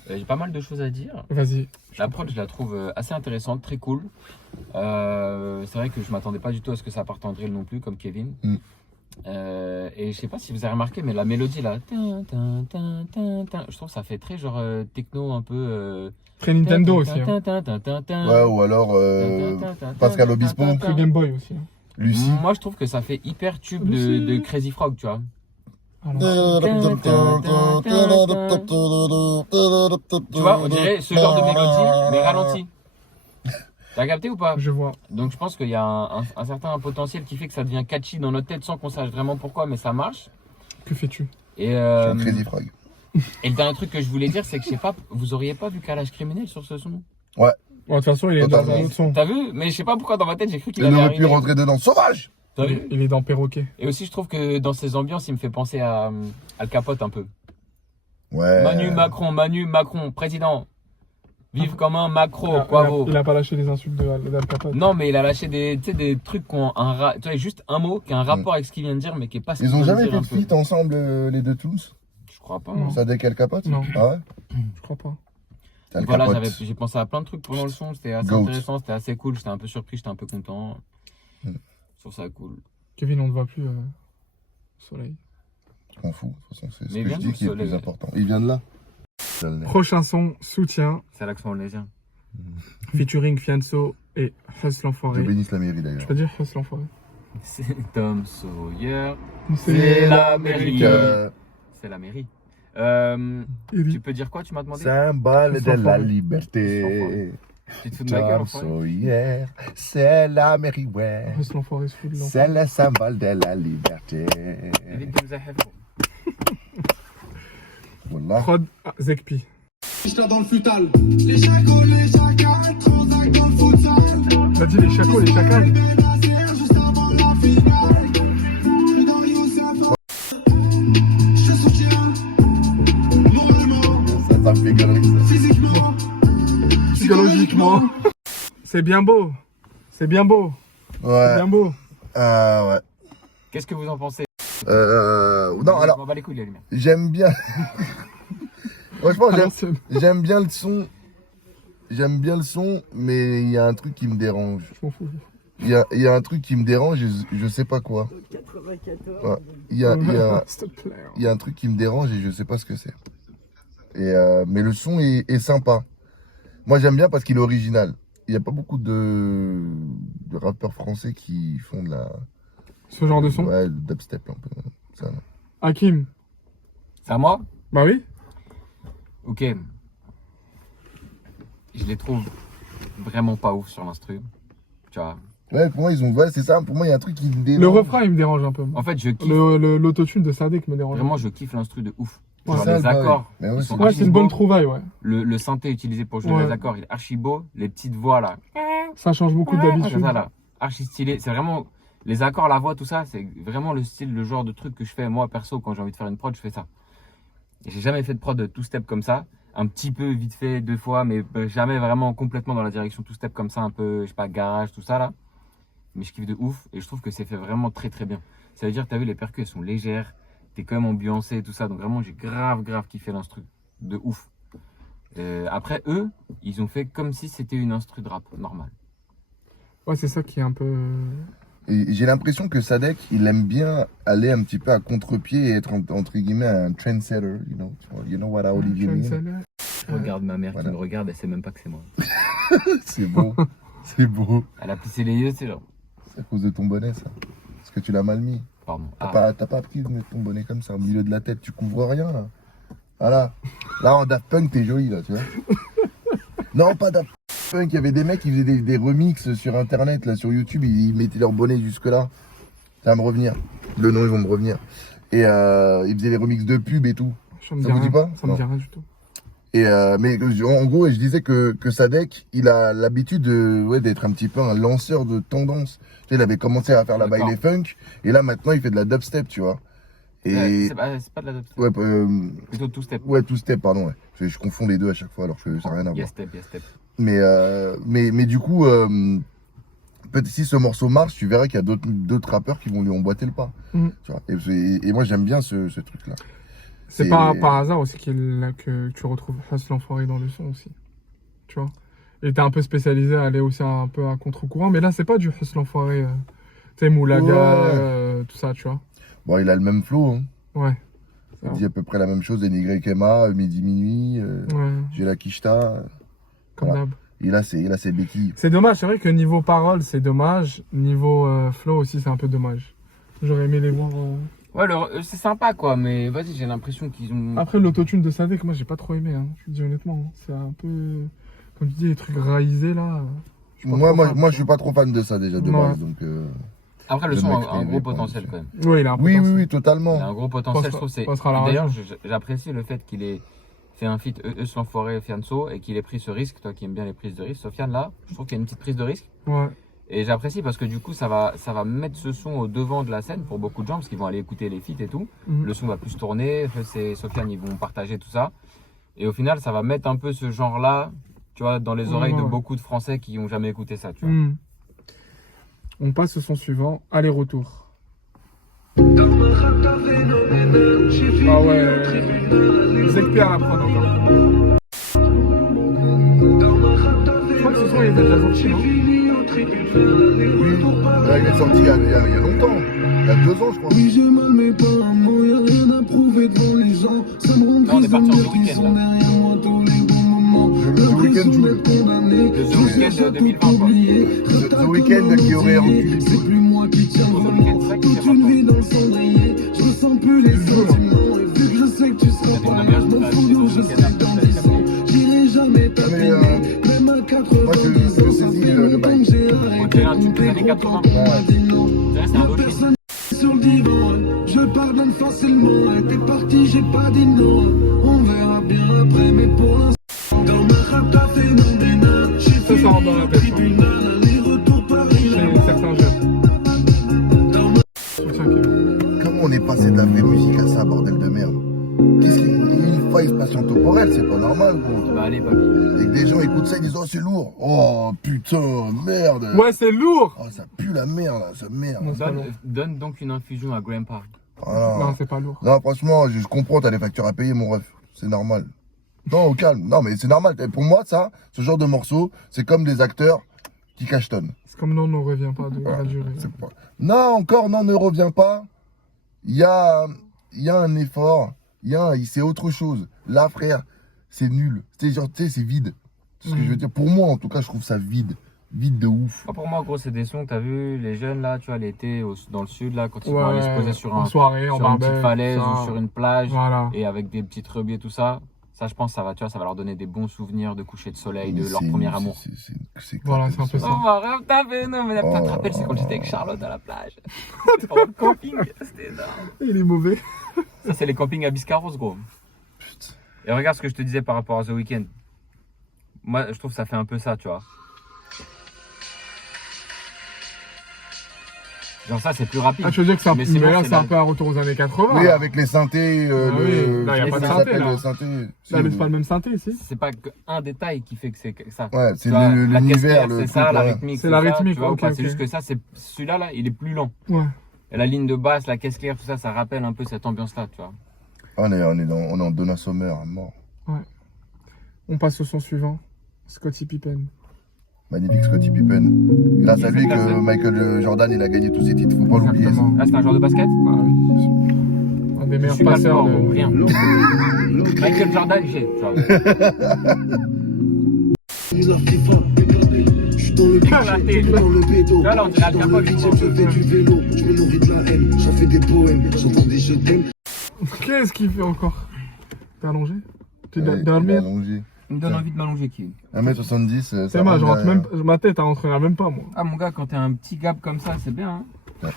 J'ai pas mal de choses à dire. vas-y. La prod, je la trouve assez intéressante, très cool. C'est vrai que je m'attendais pas du tout à ce que ça parte en drill non plus, comme Kevin. Et je sais pas si vous avez remarqué, mais la mélodie là, je trouve que ça fait très genre techno un peu. Très Nintendo aussi. Hein. Ouais, ou alors Pascal Obispo, Très Game Boy aussi. Hein. Lucie. Moi, je trouve que ça fait hyper tube Lucie. de Crazy Frog, tu vois. Alors, Tu vois, on dirait ce genre de mélodie, mais ralenti. T'as capté ou pas? je vois. Donc je pense qu'il y a un certain potentiel qui fait que ça devient catchy dans notre tête sans qu'on sache vraiment pourquoi, mais ça marche. Que fais-tu? Et, Je suis un Crazy Frog. et le dernier truc que je voulais dire, c'est que je sais pas, vous auriez pas vu Calage Criminel sur ce son? Bon, de toute façon, il est dans Totalement. un autre son. T'as vu? Mais je sais pas pourquoi dans ma tête j'ai cru qu'il Il allait aurait pu arriver. rentrer dedans. Sauvage! T'as vu? Il est dans Perroquet. Et aussi je trouve que dans ses ambiances, il me fait penser à Al Capote un peu. Ouais. Manu Macron, président. Vive comme un macro, Quavo. Il a pas lâché les insultes d'Al Capote. Non, mais il a lâché des trucs qui ont tu vois, juste un mot qui a un rapport avec ce qu'il vient de dire, mais qui est pas ce qu'il Ils ont vient jamais de dire fait de un peu. feat ensemble, les deux Toons? Je crois pas. Non. hein. Ça décale Capote? Non. Ah ouais? Je crois pas. T'as le Voilà, Capote. j'ai pensé à plein de trucs pendant le son, c'était assez Goat. intéressant, c'était assez cool, j'étais un peu surpris, j'étais un peu content. Mm. Je trouve ça cool. Kevin, on ne voit plus soleil. Je m'en fous. De toute façon, c'est ce Mais que il je vient dis d'où, qui est le Soleil? plus important. Il vient de là. Prochain son, Soutien, C'est l'accent onésien. featuring Fianso et Huss Je l'Enfoiré. bénisse la mairie Je d'ailleurs. peux dire Huss l'Enfoiré. C'est Tom Sawyer. C'est l'Amérique. Que C'est la mairie. Iri. Tu peux dire quoi, tu m'as demandé? symbole de la Enfoiré. liberté. Tu te fous de ma gueule, Tom enfoiré? Sawyer, c'est la mairie, ouais. Huss l'Enfoiré se fout de C'est le symbole de la liberté. Voilà. Prod Zekpi. Dans le futal. Les chacos, les chacals, transac dans le futsal. T'as dit les chacos, les chacals. Juste avant la finale. Je suis dans Youssef. Je soutiens. Moralement, Ça me fait galerie, ça. physiquement. Psychologiquement. C'est bien beau. C'est bien beau. C'est Ouais. bien beau. Ouais. Qu'est-ce que vous en pensez? Non, Je alors, m'en bats les couilles, les lumières. j'aime bien. Franchement, À l'ancienne. j'aime bien le son. J'aime bien le son, mais il y a un truc qui me dérange. Je m'en fous. Il y a un truc qui me dérange et je sais pas quoi. Ouais. Il y a S'il te plaît. il y a un truc qui me dérange et je sais pas ce que c'est. Et mais le son est sympa. Moi j'aime bien parce qu'il est original. Il n'y a pas beaucoup de rappeurs français qui font de la... Ce genre de son. Ouais, le dubstep un peu. Ça, non. Hakim. C'est à moi? Bah oui. Ok. Je les trouve vraiment pas ouf sur l'instru. Tu vois. Ouais, pour moi, ils ont... Ouais, c'est ça. Pour moi, il y a un truc qui me dérange. Le refrain, il me dérange un peu. En fait, je kiffe. L'autotune de Sadek me dérange. Vraiment, je kiffe l'instru de ouf. Ouais, Genre, ça, les le bail. accords. Mais ouais, ils c'est- sont Ouais, archi c'est une bonne beaux. trouvaille, ouais. Le synthé utilisé pour jouer Ouais. les accords, il est archi beau. Les petites voix là. Ça change beaucoup C'est d'habitude. ça là. Archi stylé. C'est vraiment. Les accords, la voix, tout ça, c'est vraiment le style, le genre de truc que je fais moi perso quand j'ai envie de faire une prod, je fais ça. Et j'ai jamais fait de prod two-step comme ça. Un petit peu vite fait, 2 fois, mais jamais vraiment complètement dans la direction two-step comme ça, un peu, je sais pas, garage, tout ça là. Mais je kiffe de ouf et je trouve que c'est fait vraiment très très bien. Ça veut dire que t'as vu, les percus, elles sont légères, t'es quand même ambiancé et tout ça. Donc vraiment, j'ai grave kiffé l'instru. De ouf. Après, eux, ils ont fait comme si c'était une instru de rap normale. Ouais, c'est ça qui est un peu. Et j'ai l'impression que Sadek, il aime bien aller un petit peu à contre-pied et être entre guillemets un trendsetter, you know what I really mean. Je regarde ma mère Voilà. qui me regarde, elle sait même pas que c'est moi. C'est beau, c'est beau. Elle a plissé les yeux, c'est genre. C'est à cause de ton bonnet, ça. Parce que tu l'as mal mis. Pardon. T'as pas appris de mettre ton bonnet comme ça au milieu de la tête, tu couvres rien là. Voilà. Là en Daft Punk, t'es joli là, tu vois. Non, pas Daft Punk, il y avait des mecs qui faisaient des remixes sur internet, là, sur YouTube, ils mettaient leur bonnet jusque là. Ça va me revenir. Le nom, ils vont me revenir. Et ils faisaient des remixes de pub et tout. Ça me Ça dit vous dit rien. pas Ça me Non. dit rien du tout. Et mais en gros, je disais que Sadek, il a l'habitude d'être un petit peu un lanceur de tendance. Tu sais, il avait commencé à faire la D'accord. baile funk, et là maintenant il fait de la dubstep, tu vois. Et C'est pas de la dubstep. ouais, Plutôt two step. ouais, two step, pardon. Ouais. Je confonds les deux à chaque fois, alors que ça n'a rien à voir. Yes step, yes step. Mais du coup, peut-être si ce morceau marche, tu verras qu'il y a d'autres rappeurs qui vont lui emboîter le pas. Mhm. Tu vois. Et moi j'aime bien ce truc-là. C'est pas par hasard aussi que tu retrouves Hustle l'enfoiré dans le son aussi. Tu vois. Il était un peu spécialisé à aller aussi un peu à contre-courant, mais là c'est pas du Hustle l'enfoiré. Tu sais, Moulaga, Ouais. tout ça, tu vois. Bon, il a le même flow, hein. Ouais. Il dit à peu près la même chose, NYMA, Midi Minuit, Ouais. j'ai la Kishta. Comme Voilà. d'hab. Il a ses béquilles. C'est dommage, c'est vrai que niveau parole c'est dommage, niveau flow aussi c'est un peu dommage. J'aurais aimé les voir en... Ouais, c'est sympa quoi, mais vas-y, j'ai l'impression qu'ils ont. Après l'autotune de Sadek, moi j'ai pas trop aimé, hein. Je te dis honnêtement. Hein. C'est un peu... Comme tu dis, les trucs raïsés là. Je suis pas trop fan, Moi, je suis pas trop fan de ça déjà de Ouais. base. Donc, Après, le je son a un m'exprime gros pas potentiel dessus. quand même. Ouais, il a un oui, potentiel. oui, Il a totalement. un gros potentiel, je trouve. Passera à la D'ailleurs, radio. j'apprécie le fait qu'il ait fait un feat Eus l'enfoiré Fianso et qu'il ait pris ce risque. Toi qui aimes bien les prises de risque, Sofiane, là, je trouve qu'il y a une petite prise de risque. Ouais. Et j'apprécie parce que du coup, ça va mettre ce son au devant de la scène pour beaucoup de gens parce qu'ils vont aller écouter les feats et tout. Mhm. Le son va plus tourner, Sofiane, ils vont partager tout ça. Et au final, ça va mettre un peu ce genre-là, tu vois, dans les oreilles de Ouais. beaucoup de Français qui n'ont jamais écouté ça, tu vois. Hmm. On passe au son suivant, aller-retour. Ah ouais, Zekpia à la prod encore. Je crois que ce son il était déjà sorti, non? Oui, là, il est sorti il y a longtemps. Il y a 2 ans, je crois. Oui, j'ai mal, mais pas un mot, y'a rien à prouver devant les gens. Ça me rend Là, on est parti en The prisonnier, Weeknd, là. derrière moi tous les bons moments. The Weeknd joue. Le The Weeknd de 2020, quoi. The Weeknd qui aurait enculé. C'est plus moi qui tiens le The volant. Weeknd, c'est ça qui Toute fait une maintenant. vie dans le cendrier, je ressens plus les sentiments. Et vu que je sais que tu seras C'était pas une là, meilleure je m'en stratégie fous, de non, The je Weeknd sais après dans ça, 10 ans. J'irai jamais tapiner, même à 90 ans. Ça saisis fait le longtemps bail. que j'ai On arrêté dirait un de tube des me années 80. on m'a dit non. C'est vrai, c'est un beau Personne sur le divan, je pardonne facilement. T'es parti, j'ai pas dit non. On verra bien après, mais pour l'instant, dans ma rap, t'as phénoménal. J'ai Ça, ça rentre dans la tête, ça. tribunal, aller-retour Paris. Chez certains jeunes. Dans ma Je soutiens que... Comment on est passé de la vraie musique à ça, bordel de merde? Qu'est-ce qu'il y a une faille spatio-temporelle, c'est pas normal, gros. Bah allez, papy. Et que des gens écoutent ça, ils disent oh c'est lourd. Oh putain, merde. Ouais, c'est lourd. Oh ça pue la merde là, ça merde. Non, c'est pas lourd. Donne donc une infusion à Grandpa. Voilà. Non, c'est pas lourd. Non, franchement, je comprends, t'as des factures à payer, mon ref. C'est normal. Non, au calme. Non, mais c'est normal. Et pour moi, ça, ce genre de morceau, c'est comme des acteurs qui cachetonnent. C'est comme non, on ne revient pas de Voilà, graduer. c'est pas- Non, encore, non, ne reviens pas. Il y a un effort. C'est autre chose. Là, frère, c'est nul. C'est genre, tu sais, c'est vide. C'est ce que je veux dire. Pour moi, en tout cas, je trouve ça vide. Vide de ouf. Ah, pour moi, gros, c'est des sons que t'as vu, les jeunes là, tu vois, l'été dans le sud là, quand ils Ouais, vont aller se poser sur, en soirée, en sur une petite barbecue, falaise ça. ou sur une plage Voilà. et avec des petits rebiers, tout ça. Ça, je pense, ça va, tu vois, ça va leur donner des bons souvenirs de coucher de soleil, de leur C'est- premier amour. c'est Voilà, c'est un peu ça. Oh, ma rêve, t'as fait, non, mais la Oh. te rappelles, c'est quand j'étais avec Charlotte à la plage. C'était pendant le camping, c'était énorme. Il est mauvais. Ça, c'est les campings à Biscarros, gros. Putain. Et regarde ce que je te disais par rapport à The Weeknd. Moi, je trouve que ça fait un peu ça, tu vois. Genre ça, c'est plus rapide. Ah, tu veux dire que c'est un, Mais mais c'est bon, là, c'est c'est un la- peu un retour aux années 80. Oui, là. avec les synthés. Ah oui, là, y a comment pas de ça synthé, s'appelle, là. le synthé. Là, mais c'est pas le même synthé ici. C'est pas qu'un détail qui fait que c'est ça. Ouais, c'est Tu vois, la l'univers, caisse-claire, le c'est truc, ça, la ouais. rythmique. C'est la ça, rythmique, tu vois, ok, ou pas. ok. C'est juste que ça, c'est celui-là, là, il est plus lent. Ouais. Et la ligne de basse, la caisse claire, tout ça, ça rappelle un peu cette ambiance-là, tu vois. On est en Donna Summer, à mort. On passe au son suivant. Scottie Pippen. Magnifique Scottie Pippen. Grâce à lui Il fait que placer. Michael Jordan il a gagné tous ses titres, faut pas l'oublier. Exactement. Ah, c'est un joueur de basket? Ah oui. Un des Je meilleurs suis pas le passeurs sport, de... donc rien. Michael Jordan, j'ai. La FIFA, éclaté. Je suis dans le Éclaté. budget, dans le bédo. Là, on dirait Je suis dans Al le Capone, 8ème, je fais du vélo. Je me nourris de la haine, j'en fais des poèmes. J'entends des je t'aime. Qu'est-ce qu'il fait encore? T'es allongé? T'es Il est dormi? allongé. Il me donne envie de m'allonger, qui. 1m70, ça C'est moi, je rentre rentre même... Ma tête, elle rentrerait même pas, moi. Ah, mon gars, quand t'es un petit gap comme ça, c'est bien. Hein.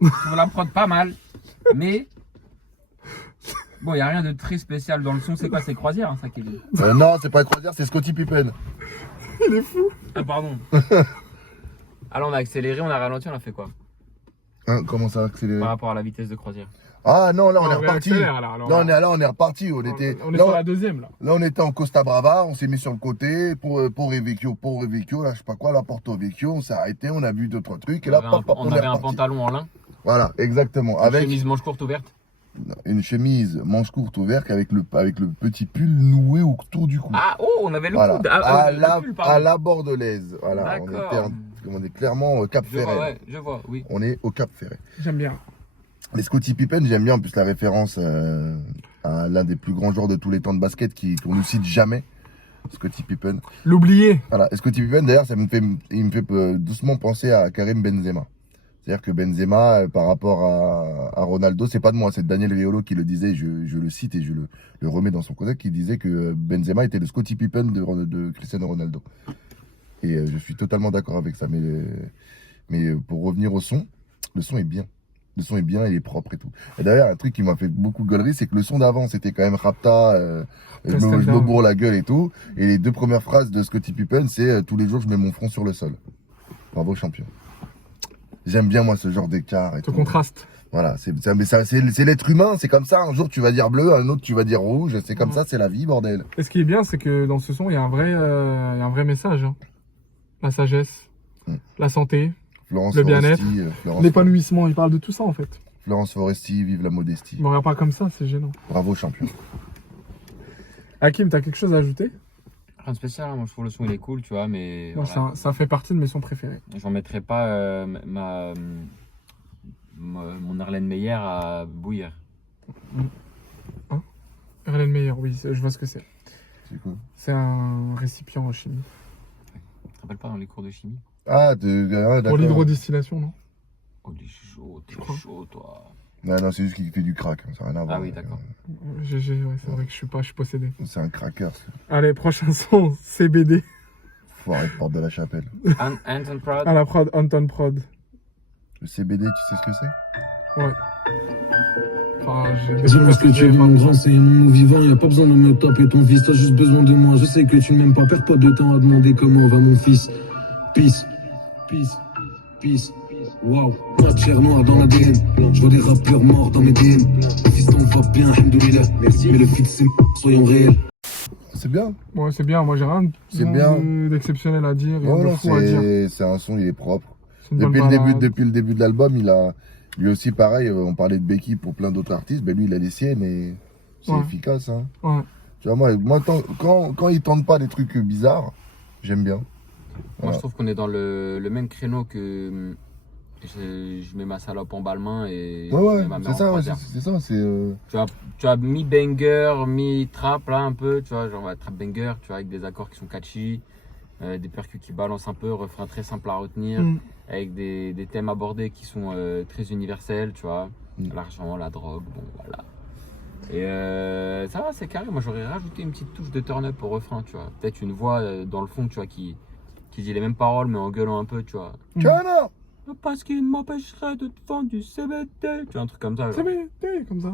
Ouais. On la prod pas mal, mais. Bon, il n'y a rien de très spécial dans le son. C'est quoi? C'est Croisière, hein, ça qui est dit. Non, c'est pas Croisière, c'est Scottie Pippen. Il est fou. Ah, pardon. Alors, on a accéléré, on a ralenti, on a fait quoi? Hein, comment ça a accéléré? Par rapport à la vitesse de croisière. Ah non, là on est On reparti. réaccélère, là, alors. Là on est reparti. On était, On est là, sur la deuxième, là. là, on était en Costa Brava, on s'est mis sur le côté pour Vecchio, là je sais pas quoi, la Porto Vecchio, on s'est arrêté, on a vu deux trois trucs et là On on est avait un reparti. pantalon en lin, Voilà, exactement. une Avec chemise manche courte ouverte. une chemise manche courte ouverte avec le petit pull noué autour du cou. Ah, oh, on avait le Voilà, coude. Le pull, pardon. à la bordelaise. Voilà, D'accord. on est clairement au Cap Je vois, Ferret. ouais, je vois, oui. On est au Cap Ferret. J'aime bien. Les Scottie Pippen, j'aime bien en plus la référence à l'un des plus grands joueurs de tous les temps de basket qu'on ne cite jamais. Scottie Pippen. L'oublier. Voilà. Et Scottie Pippen, d'ailleurs, il me fait doucement penser à Karim Benzema. C'est-à-dire que Benzema, par rapport à Ronaldo, c'est pas de moi, c'est Daniel Riolo qui le disait, je le cite et je le remets dans son contexte, qui disait que Benzema était le Scottie Pippen de Cristiano Ronaldo. Et je suis totalement d'accord avec ça. Mais pour revenir au son, le son est bien. Le son est bien, il est propre et tout. Et d'ailleurs, un truc qui m'a fait beaucoup gaulerie, c'est que le son d'avant, c'était quand même Rapta, je me bourre la gueule et tout. Et les deux premières phrases de Scottie Pippen, c'est tous les jours, je mets mon front sur le sol. Bravo, champion. J'aime bien, moi, ce genre d'écart. Ce contraste. Voilà, c'est l'être humain, c'est comme ça. Un jour, tu vas dire bleu, un autre, tu vas dire rouge. C'est comme ça, c'est la vie, bordel. Et ce qui est bien, c'est que dans ce son, il y a un vrai message. Hein. La sagesse, la santé, Florence le bien-être, Florence l'épanouissement. Il parle de tout ça, en fait. Florence Foresti, vive la modestie. Je me regarde pas comme ça, c'est gênant. Bravo, champion. Hakim, t'as quelque chose à ajouter? Rien de spécial, hein. Moi je trouve le son il est cool, tu vois, mais. Non, Voilà. ça fait partie de mes sons préférés. J'en mettrai pas mon Erlen Meyer à bouillir. Erlen Meyer, oui, je vois ce que c'est. C'est cool. C'est un récipient en chimie. Tu te rappelles pas dans les cours de chimie? Ah, Pour d'accord. l'hydrodistillation, non? Oh, t'es crois. chaud, toi. Non, c'est juste qu'il fait du crack, hein, ça n'a rien à voir. Ah oui, d'accord. Ouais, c'est vrai que je suis possédé. C'est un cracker, Allez, prochain son, CBD. foiré de Porte de la Chapelle. Anton Proud. À la prod, Anton Prod. Le CBD, tu sais ce que c'est? Ouais. Enfin, Dis-moi ce que tu veux, mon grand, c'est mon vivant. Y'a pas besoin de me taper ton fils, t'as juste besoin de moi. Je sais que tu ne m'aimes pas, perds pas de temps à demander comment va mon fils. Peace, peace, peace. Wow, matière noire dans l'ADN. Je vois des rappeurs morts dans mes DM. Le fiston va bien, alhamdoulilah. Merci. Mais le fit, c'est soyons réels. C'est bien. Ouais, c'est bien. Moi, j'ai rien C'est bien. d'exceptionnel à dire. Rien Oh de non, fou à dire. c'est un son, il est propre. C'est une bonne Depuis le début de l'album, lui aussi pareil, on parlait de Becky pour plein d'autres artistes, ben lui il a les siennes et c'est Ouais. efficace. Hein. Ouais. Tu vois, moi quand ils tentent pas des trucs bizarres, j'aime bien. Moi Voilà. je trouve qu'on est dans le même créneau que. Je mets ma salope en balmain et je Ouais, mets ma mère c'est en ça, croisière. c'est ça, c'est. Tu as mi-banger, mi-trap là un peu, tu vois, genre trap banger, tu vois, avec des accords qui sont catchy, des percus qui balancent un peu, refrain très simple à retenir, avec des thèmes abordés qui sont très universels, tu vois, l'argent, la drogue, bon voilà. Et ça va, c'est carré, moi j'aurais rajouté une petite touche de turn up au refrain, tu vois, peut-être une voix dans le fond, tu vois, qui dit les mêmes paroles mais en gueulant un peu, tu vois. Tiens, Parce qu'il m'empêcherait de te vendre du CBD. Tu vois, un truc comme ça. genre. CBD, comme ça.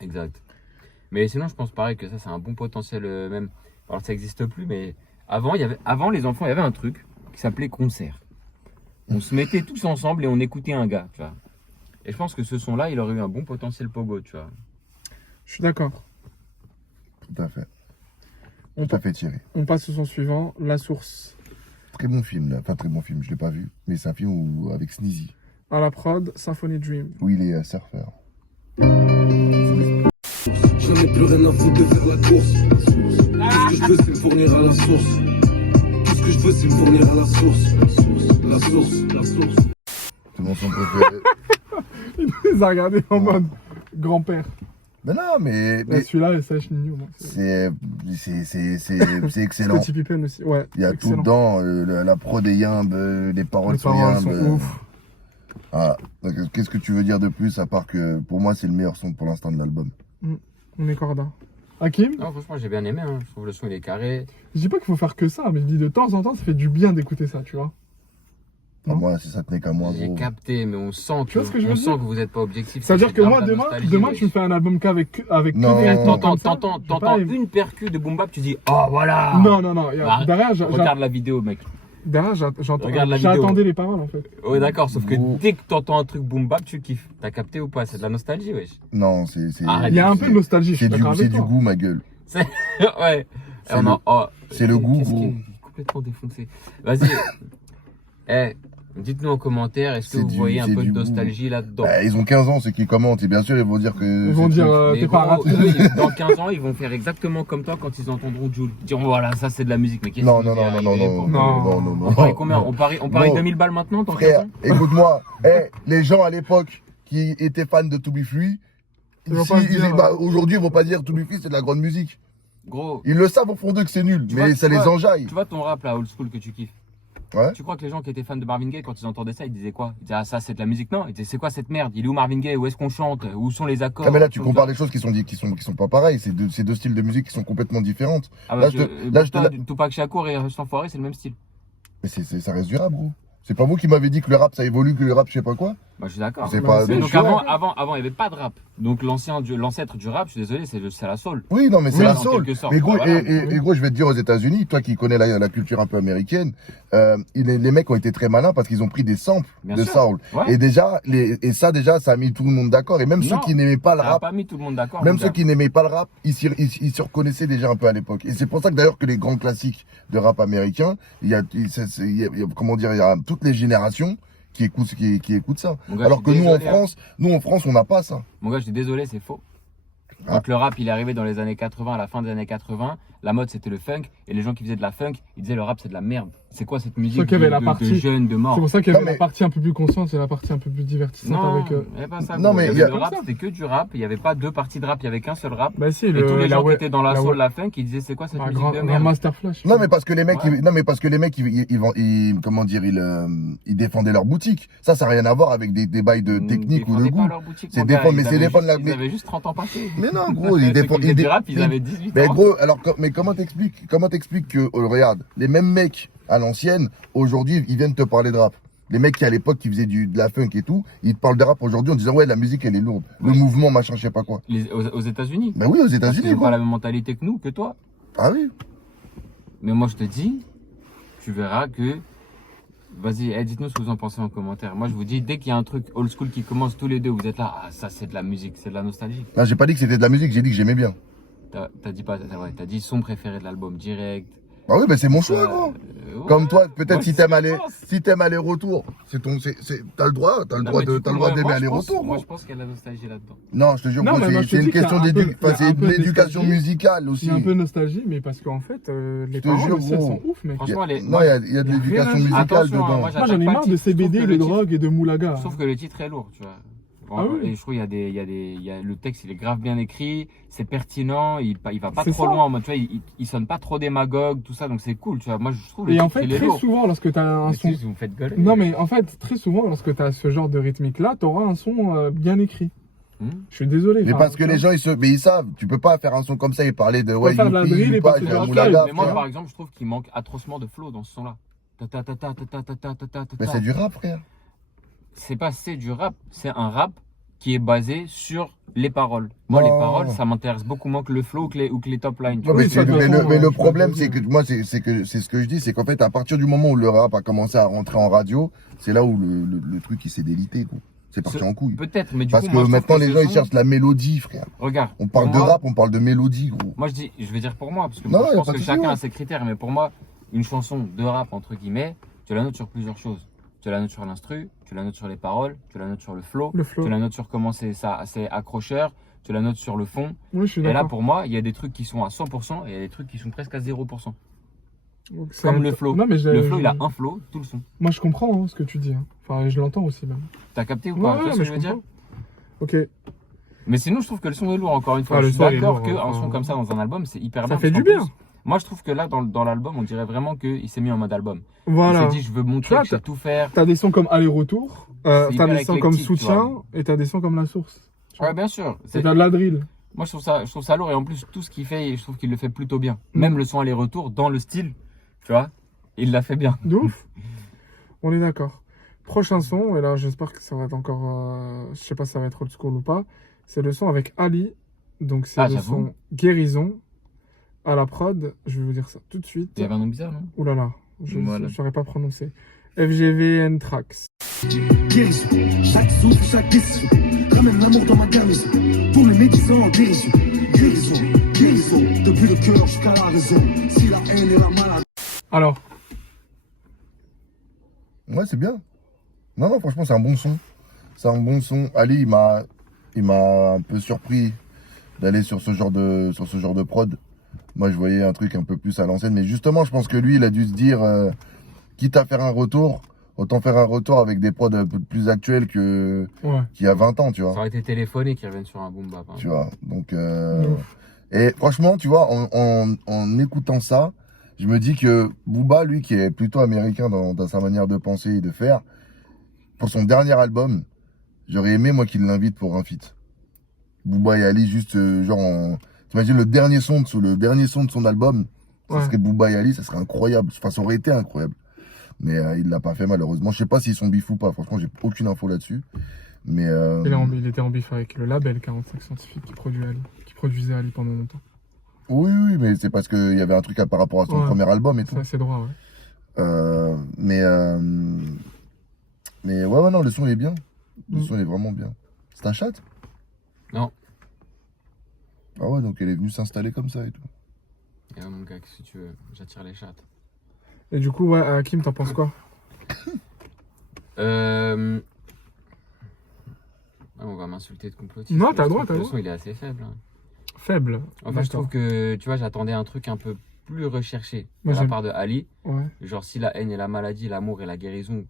Exact. Mais sinon, je pense pareil que ça, c'est un bon potentiel même. Alors, ça n'existe plus, mais avant, les enfants, il y avait un truc qui s'appelait concert. On se mettait tous ensemble et on écoutait un gars, tu vois. Et je pense que ce son-là, il aurait eu un bon potentiel pogo, tu vois. Je suis d'accord. Tout à fait. On, Tout à fait Thierry. on passe au son suivant, La Source. Très bon film là, enfin très bon film, je l'ai pas vu, mais c'est un film avec Sneezy, À la prod, Symphony Dream. où il est surfeur. J'en ai plus rien à foutre de faire la course. Tout ce que je veux, c'est me fournir à la source. Tout ce que je veux, c'est me fournir à la source. La source, la source. C'est mon son préféré. Il nous a regardé en mode grand-père. Mais non, mais Celui-là, SH Nino. c'est excellent. Petit Pippen aussi, ouais. Il y a excellent. tout dedans, la prod est yimbe, les paroles Les sont paroles yimbe. sont ouf. Ah, donc, qu'est-ce que tu veux dire de plus à part que pour moi c'est le meilleur son pour l'instant de l'album. On est corda. Hakim, Non, franchement, j'ai bien aimé. Hein. Je trouve le son, il est carré. je dis pas qu'il faut faire que ça, mais je dis de temps en temps, ça fait du bien d'écouter ça, tu vois. Enfin, moi, si ça tenait qu'à moi, J'ai gros. capté, mais on sent Tu vois ce que je veux on dire sent que vous n'êtes pas objectif. C'est-à-dire C'est que grave moi, la demain, nostalgie, tu me fais un album qu'avec Non. que des rythmes T'entends comme ça, je vais t'entends pas aimer. une percu de boom bap, tu dis oh voilà. Non, Bah, derrière, Regarde la vidéo, mec. j'entends. Regarde la vidéo. J'attendais les paroles en fait. Ouais, d'accord, sauf que Gros. dès que t'entends un truc boom bap, tu kiffes. T'as capté ou pas? C'est de la nostalgie, wesh. Non, c'est. Arrête. Il y a un peu de nostalgie, je suis C'est d'accord avec du toi. goût, ma gueule. Ouais. C'est c'est le goût, qu'est-ce gros. qui est complètement défoncé. Vas-y. Dites-nous en commentaire, est-ce que C'est vous voyez un c'est peu de du goût. nostalgie là-dedans? Bah, ils ont 15 ans, ceux qui commentent, et bien sûr, ils vont dire que. Ils vont c'est dire tout. Mais t'es pas gros, raté. eux, dans 15 ans, ils vont faire exactement comme toi quand ils entendront Jul. Ils diront voilà, ça c'est de la musique. Mais qu'est-ce Non, qui non, nous est non, non, arrivé non, pour- non, non, non. On parie combien? On parie Non. 2000 balles maintenant, dans 15 Frère, ans? écoute-moi, les gens à l'époque qui étaient fans de To Be Free, Ils vont pas se dire, aujourd'hui ils vont pas dire To Be Free c'est de la grande musique. Gros, Ils le savent au fond d'eux que c'est nul, Tu mais vois, ça tu les vois, enjaille. tu vois ton rap là, old school que tu kiffes. Ouais. Tu crois que les gens qui étaient fans de Marvin Gaye, quand ils entendaient ça, ils disaient quoi? Ils disaient ah, ça c'est de la musique? Non, ils disaient c'est quoi cette merde? Il est où Marvin Gaye? Où est-ce qu'on chante? Où sont les accords? Ah mais là tu Tout compares ça. des choses qui sont pas pareilles, c'est deux styles de musique qui sont complètement différentes. Ah Là, bah, je te- Tupac Shakur et Rust Enfoiré, c'est le même style. Mais ça reste du rap, gros. C'est pas vous qui m'avez dit que le rap ça évolue, que le rap je sais pas quoi. Bah, je suis d'accord. C'est bah, pas. c'est- Mais donc je suis avant, il n'y avait pas de rap. Donc l'ancêtre du rap, je suis désolé, c'est la soul. Oui, non, mais c'est Oui, la en soul. quelque sorte. Mais gros, Voilà. et gros, je vais te dire aux États-Unis, toi qui connais la culture un peu américaine, les mecs ont été très malins parce qu'ils ont pris des samples Bien de sûr. soul. Ouais. Et déjà, ça a mis tout le monde d'accord. Et même ceux Non, qui n'aimaient pas le Ça n'a rap, pas mis tout le monde d'accord. même mon ceux gars. qui n'aimaient pas le rap, ils se reconnaissaient déjà un peu à l'époque. Et c'est pour ça que d'ailleurs que les grands classiques de rap américain, il y a comment dire, il y a toutes les générations qui écoutent ça. Mon gars, Alors je que suis nous en désolé, hein. France, on n'a pas ça. Mon gars, je suis désolé, c'est faux. Ah. Quand le rap il est arrivé dans les années 80, à la fin des années 80, la mode c'était le funk. Et les gens qui faisaient de la funk, ils disaient le rap c'est de la merde. C'est quoi cette musique Sauf qu'il y avait la de partie- jeunes, de morts? C'est pour ça qu'il y avait Non, la mais- partie un peu plus consciente et la partie un peu plus divertissante Non, avec. il n'y avait pas ça. Non, gros. mais Il y il y a- avait le rap, c'était que du rap. Il n'y avait pas deux parties de rap, il y avait qu'un seul rap. Bah si, Et tous les gens qui ouais- étaient dans la soul, ouais- la funk, ils disaient c'est quoi cette un musique grand, de grand merde? Master Flash. Non mais parce que les mecs, Ouais. ils comment dire, ils défendaient leur boutique. Ça n'a rien à voir avec des bails de technique ou de Ils défendaient goût. pas leur boutique, C'est mon gars. défendre- mais Ils c'est avaient défendre juste- la- Ils avaient juste 30 ans passés. Mais non, gros, ils Ceux qui défendent. faisaient du rap, ils avaient 18 Mais ans. gros, alors, mais comment t'expliques que, regarde, les mêmes mecs à l'ancienne, aujourd'hui, ils viennent te parler de rap. Les mecs qui à l'époque qui faisaient de la funk et tout, ils te parlent de rap aujourd'hui en disant ouais la musique elle est lourde, le Oui. mouvement machin je sais pas quoi. Aux États-Unis. Bah oui aux Parce qu'ils États-Unis n'ont pas quoi. la même mentalité que nous, que toi. Ah oui. Mais moi, je te dis, tu verras que. Vas-y, dites-nous ce que vous en pensez en commentaire. Moi, je vous dis, dès qu'il y a un truc old school qui commence tous les deux, vous êtes là, ah, ça c'est de la musique, c'est de la nostalgie. Non j'ai pas dit que c'était de la musique, j'ai dit que j'aimais bien. T'as dit pas, t'as dit son préféré de l'album direct. Bah oui, bah c'est mon choix, gros. Ouais. Comme toi, peut-être Moi, si c'est t'aimes ce que je pense. aller-roour, t'as le droit Non, mais du coup, d'aimer moi, je aller-retour, pense- Moi, gros. je pense qu'il y a de la nostalgie là-dedans. Non, je te jure, Non, gros, mais moi, je te c'est une dis qu'il y a question un peu- il y a c'est un de peu de l'éducation nostalgie. musicale Il aussi. y a un peu de nostalgie, mais parce qu'en fait, les te paroles jure, aussi, elles gros. sont ouf, mec. Franchement, les- Non, il y a de y a l'éducation rien à dire. musicale Attention, dedans. moi, Moi, j'attaque j'en ai pas marre le de titre, je trouve CBD, que de le titre- drogue et de moulaga. Je trouve que le titre est lourd, tu vois. Ah oui. Et je trouve le texte, il est grave bien écrit, c'est pertinent, il va pas C'est trop ça. loin en mode, tu vois, il sonne pas trop démagogue, tout ça, donc c'est cool, tu vois. Moi, je trouve le Et en titre, fait, il est très lourd. souvent, lorsque tu as un Mais son. si, vous me faites gueuler. Non, mais en fait, très souvent, lorsque tu as ce genre de rythmique-là, tu auras un son bien écrit. Hmm. Je suis désolé. Mais enfin, parce que tu les vois. gens, ils savent. Tu peux pas faire un son comme ça et parler de ouais, faire de la youpi, drill et youpa, passer j'ai du un rap moulaga, live. Mais moi, frère. par exemple, je trouve qu'il manque atrocement de flow dans ce son-là. Ta ta ta ta ta ta ta ta ta ta ta. Mais c'est du rap, frère. C'est du rap, c'est un rap qui est basé sur les paroles. Moi, les Non. paroles, ça m'intéresse beaucoup moins que le flow ou que les top lines. tu Non, vois. mais, Oui, ça, de toute façon, mais le je problème, peux c'est te que moi, c'est ce que je dis, c'est qu'en fait, à partir du moment où le rap a commencé à rentrer en radio, c'est là où le truc il s'est délité, quoi. C'est parti Ce- en couille. Peut-être, mais du Parce coup, que moi, je trouve maintenant, que les ce gens, ils son- cherchent la mélodie, frère. Regarde. On parle pour de moi- rap, on parle de mélodie, gros. Moi, je vais dire pour moi, parce que Non, moi, y je a pense pas que de chacun souci, a ses critères, mais pour moi, une chanson de rap, entre guillemets, tu la notes sur plusieurs choses. Tu la notes sur l'instru, tu la notes sur les paroles, tu la notes sur le flow, Le flow. tu la notes sur comment c'est accrocheur, tu la notes sur le fond. Oui, je suis Et là, d'accord. pour moi, il y a des trucs qui sont à 100% et il y a des trucs qui sont presque à 0%. Donc, Comme le flow. Non, mais Le flow, il a un flow, tout le son. Moi, je comprends hein, ce que tu dis. Hein. Enfin, je l'entends aussi même. T'as capté ou Ouais, pas? Tu vois ouais, ce que mais je veux dire? comprends. Ok. Mais sinon, je trouve que le son est lourd, encore une fois. Ah, Je le suis son est d'accord lourd, qu'un enfin. son comme ça dans un album, c'est hyper Ça bien. fait parce du qu'en bien. plus, moi, je trouve que là, dans l'album, on dirait vraiment qu'il s'est mis en mode album. Voilà. Il s'est dit, je veux Tu montrer vois, que je sais tout faire. T'as des sons comme Aller-Retour, C'est t'as hyper des sons comme éclectique, tu Soutien vois. et t'as des sons comme La Source. Ouais, bien sûr. Et t'as de la drill. Moi, je trouve ça lourd. Et en plus, tout ce qu'il fait, je trouve qu'il le fait plutôt bien. Mm. Même le son aller-retour, dans le style, tu vois, il l'a fait bien. De ouf. On est d'accord. Prochain son, et là j'espère que ça va être encore. Je sais pas si ça va être old school ou pas. C'est le son avec Ali. Donc c'est Ah, le j'avoue. son Guérison. À la prod, je vais vous dire ça tout de suite. Il y avait un nom bizarre, non? Ouh là là, je Voilà. ne saurais pas prononcer. FGVN Tracks. Guérison, chaque souffle, chaque décision ramène l'amour dans ma garnison. Pour les médisants en dérision. Guérison, guérison, depuis le cœur jusqu'à la raison. Si la haine est la maladie. Alors, Ouais, c'est bien. Non, non, franchement, c'est un bon son. C'est un bon son. Ali, il m'a un peu surpris d'aller sur ce genre de prod. Moi, je voyais un truc un peu plus à l'ancienne. Mais justement, je pense que lui, il a dû se dire, quitte à faire un retour, autant faire un retour avec des prods un peu plus actuels qu'il ouais. y a 20 ans, tu Ça vois. aurait été téléphoné qu'ils reviennent sur un boom bap. Hein. Tu vois. Donc, Ouf. et franchement, tu vois, en écoutant ça, je me dis que Booba, lui, qui est plutôt américain dans sa manière de penser et de faire, pour son dernier album, j'aurais aimé, moi, qu'il l'invite pour un feat. Booba et Ali, juste, t'imagines le dernier son de son album, ça Ouais. serait Booba et Ali, ça serait incroyable. Enfin, ça aurait été incroyable. Mais il l'a pas fait, malheureusement. Je sais pas s'ils sont bif ou pas. Franchement, j'ai aucune info là-dessus. Mais Il était en bif avec le label 45 Scientifique qui produisait Ali pendant longtemps. oui, mais c'est parce qu'il y avait un truc par rapport à son Ouais. premier album et tout. C'est assez droit, ouais. Mais ouais, non, le son il est bien. Le Mm. son il est vraiment bien. C'est ta chatte? Non. Ah ouais, donc elle est venue s'installer comme ça et tout. Et mon gars, si tu veux, j'attire les chattes. Et du coup, ouais, Hakim, t'en penses quoi? On va m'insulter de complotiste. Non, mais t'as je droit, trouve t'as que droit. Le son, il est assez faible. Hein. Faible. En fait, je trouve D'accord. que, tu vois, j'attendais un truc un peu plus recherché Moi, de la j'aime- part de Ali. Ouais. Genre, si la haine et la maladie, l'amour et la guérison,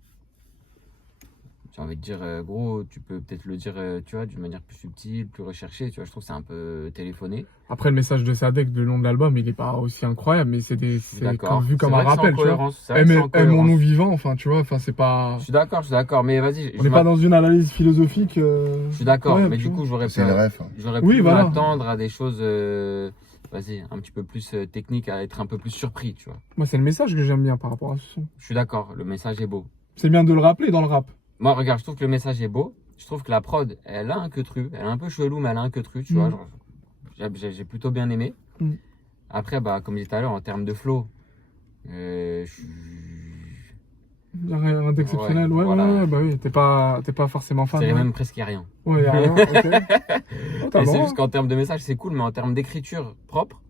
j'ai envie de dire, gros, tu peux peut-être le dire, tu vois, d'une manière plus subtile, plus recherchée. Tu vois, je trouve que c'est un peu téléphoné. Après, le message de Sadek, le long de l'album, il est pas aussi incroyable, mais c'est D'accord. vu comme C'est un vrai que c'est en rappel, tu vois. cohérence, c'est vrai que c'est en Aimons-nous cohérence. vivants, enfin, tu vois, enfin, c'est pas. Je suis d'accord, mais vas-y. On n'est pas dans une analyse philosophique. Je suis d'accord, incroyable, mais tu du vois. coup, j'aurais C'est le ref. Oui, pu voilà. m'attendre à des choses, vas-y, un petit peu plus techniques, à être un peu plus surpris, tu vois. Moi, c'est le message que j'aime bien par rapport à ce son. Je suis d'accord, le message est beau. C'est bien de le rappeler dans le rap. Moi, regarde, je trouve que le message est beau. Je trouve que la prod, elle a un queutru. Elle est un peu chelou, mais elle a un queutru, tu vois. Genre, j'ai plutôt bien aimé. Mm. Après, bah, comme je disais tout à l'heure, en termes de flow, Il y a rien d'exceptionnel. Ouais, Ouais, voilà. ouais, bah oui, t'es pas forcément fan. c'est Ouais, même presque rien. ouais, y a rien, ok. Oh, t'as Et c'est droit. juste qu'en termes de message, c'est cool, mais en termes d'écriture propre,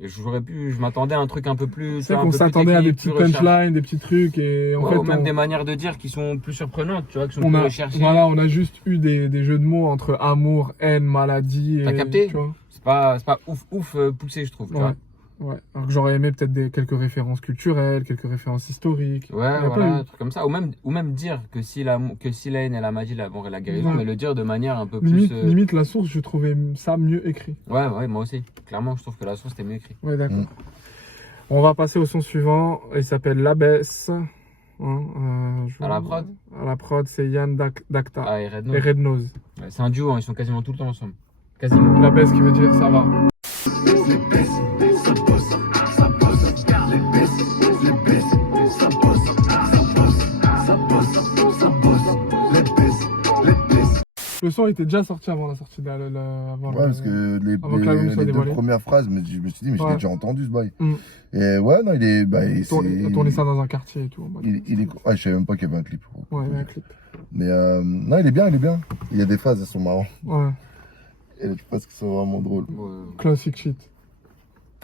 je m'attendais à un truc un peu plus. C'est un qu'on peu plus s'attendait à des technique, petits plus recherché. punchlines, des petits trucs, et en Ouais, fait, ou même on, des manières de dire qui sont plus surprenantes, tu vois, qui sont on plus a, recherchées. voilà, on a juste eu des jeux de mots entre amour, haine, maladie. T'as et, capté? tu vois. C'est pas ouf poussé, je trouve, tu Ouais. vois. Ouais. Alors que j'aurais aimé peut-être quelques références culturelles, quelques références historiques. Ouais, Il y a voilà, pas eu. un truc comme ça. Ou même dire que si la haine, elle a magie, l'amour et la guérison, Ouais. mais le dire de manière un peu Limite, plus. limite, la source, je trouvais ça mieux écrit. Ouais, moi aussi. Clairement, je trouve que la source était mieux écrite. Ouais, d'accord. Mm. On va passer au son suivant. Il s'appelle La Baisse. À la prod? À la prod, c'est Yann Dakta Ah, et Red Nose. et Red Nose. Ouais, c'est un duo, hein, ils sont quasiment tout le temps ensemble. Quasiment. La Baisse qui veut dire ça va. Les baisses, ça bosse, ça bosse. Les baisses, les baisses, ça bosse, ça bosse, ça bosse, ça bosse. Les baisses, les baisses. Le son était déjà sorti avant la sortie avant Ouais, le- parce que avant que l'album soit les deux dévoilé. premières phrases, mais je me suis dit, mais je Ouais. l'ai déjà entendu ce bail. Mm. Et ouais, non, il est. Bah, Il a tourné ça dans un quartier et tout. en mode- il est. Ah, je savais même pas qu'il y avait un clip. Ouais, il y a un clip. Mais non, il est bien, il est bien. Il y a des phases, elles sont marrantes. Ouais, Et des phases qui sont vraiment drôles. classic shit.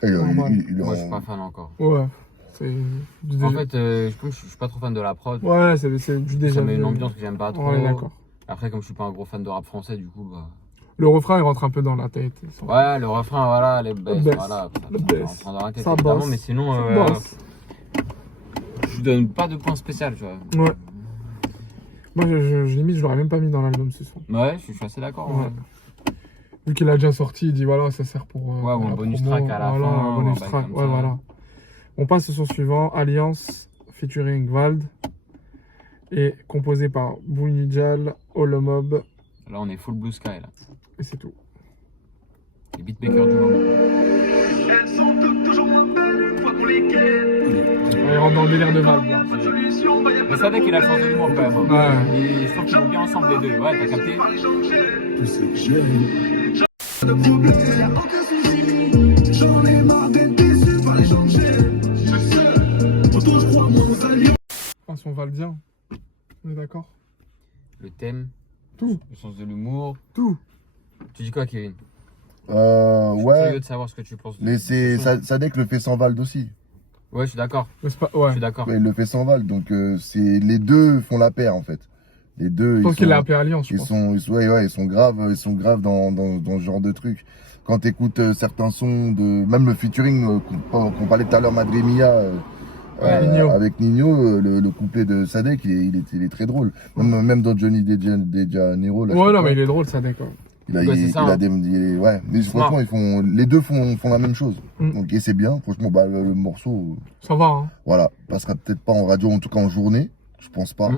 Et, Normal. il est Moi, en- je suis pas fan encore. Ouais, c'est du En déjà. fait, je suis pas trop fan de la prod. Ouais, c'est du déjà. Ça met une vu. ambiance que j'aime pas trop. On est d'accord. Après, comme je suis pas un gros fan de rap français, du coup, bah. Le refrain, il rentre un peu dans la tête. Ouais, le refrain, voilà, les bass, bass. voilà. Le Ça bass. rentre dans la tête, Ça évidemment, bosse. mais sinon, Ça bosse. je donne pas de point spécial, tu vois. Ouais. Moi, limite, je l'aurais même pas mis dans l'album ce son. Ouais, je suis assez d'accord. Ouais. Vu qu'il a déjà sorti, il dit voilà, ça sert pour. Ouais, ou un la bonus promo. track à la Voilà, fin, un bonus un bail track. comme Ouais, ça. voilà. On passe au son suivant, Alliance featuring Vald et composé par Bounidjal, Holomob, Là, on est full blue sky, là. et c'est tout. Les beatmakers du moment. Elles sont toutes toujours moins belles une fois qu'on les quitte. On rentre dans le délire de Vald là. Pas de solution, bah y'a Mais pas ça, dès qu'il a le sens de l'humour, quand même. Ouais. Et je trouve qu'ils vont bien ensemble, les deux. Ouais, t'as capté? par les changer. Tu sais que j'aime. Pas de problème, y'a aucun souci. J'en ai marre d'être déçu par les changer. Je sais, autant je crois moins aux alliés. Enfin, son Valdien. On est d'accord? Le thème, Tout. le sens de l'humour. Tout. Tu dis quoi, Kevin? Je suis Ouais. curieux de savoir ce que tu penses. Mais c'est Sadek le fait sans Vald aussi. Ouais, je suis d'accord. Mais c'est pas... Je Ouais. suis d'accord. Ouais, il le fait sans Vald. Donc c'est les deux font la paire en fait. Les deux. Je pense qu'il l'a appelé Alliance, je pense. Ouais, ils sont graves dans ce genre de truc. Quand t'écoutes certains sons de, même le featuring qu'on parlait tout à l'heure, Madre Mia, Nino. avec Nino, le couplet de Sadek, il est très drôle. Même dans Johnny De Janeiro, là, je sais Ouais, pas non, quoi, mais il est drôle, ça d'accord. Ouais, c'est ça, hein. ouais. Mais franchement, les deux font la même chose. Mm. Donc, et c'est bien. Franchement, bah, le morceau, Ça va, hein. voilà, passera peut-être pas en radio, en tout cas en journée. Je pense pas. Ouais.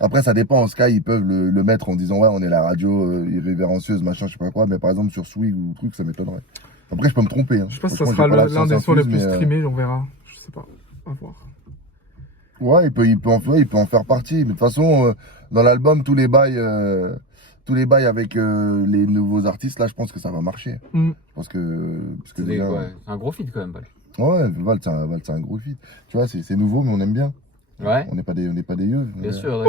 Après, ça dépend. En Sky, ils peuvent le mettre en disant, ouais, on est la radio irrévérencieuse, machin, je sais pas quoi. Mais par exemple, sur Swig ou truc, ça m'étonnerait. Après, je peux me tromper. Hein. Je sais pas si ça Franchement, sera j'ai pas la l'un des science sons les infuse, plus mais, streamés, on verra. Je sais pas. À voir. Ouais, il peut en faire partie. Mais de toute façon, dans l'album, tous les bails avec les nouveaux artistes, là, je pense que ça va marcher. Mm. Parce que C'est déjà, ouais, c'est un gros feat quand même, Val. ouais, Vald, c'est un gros feat. Tu vois, c'est nouveau, mais on aime bien. Ouais, On n'est pas des yeux. bien sûr.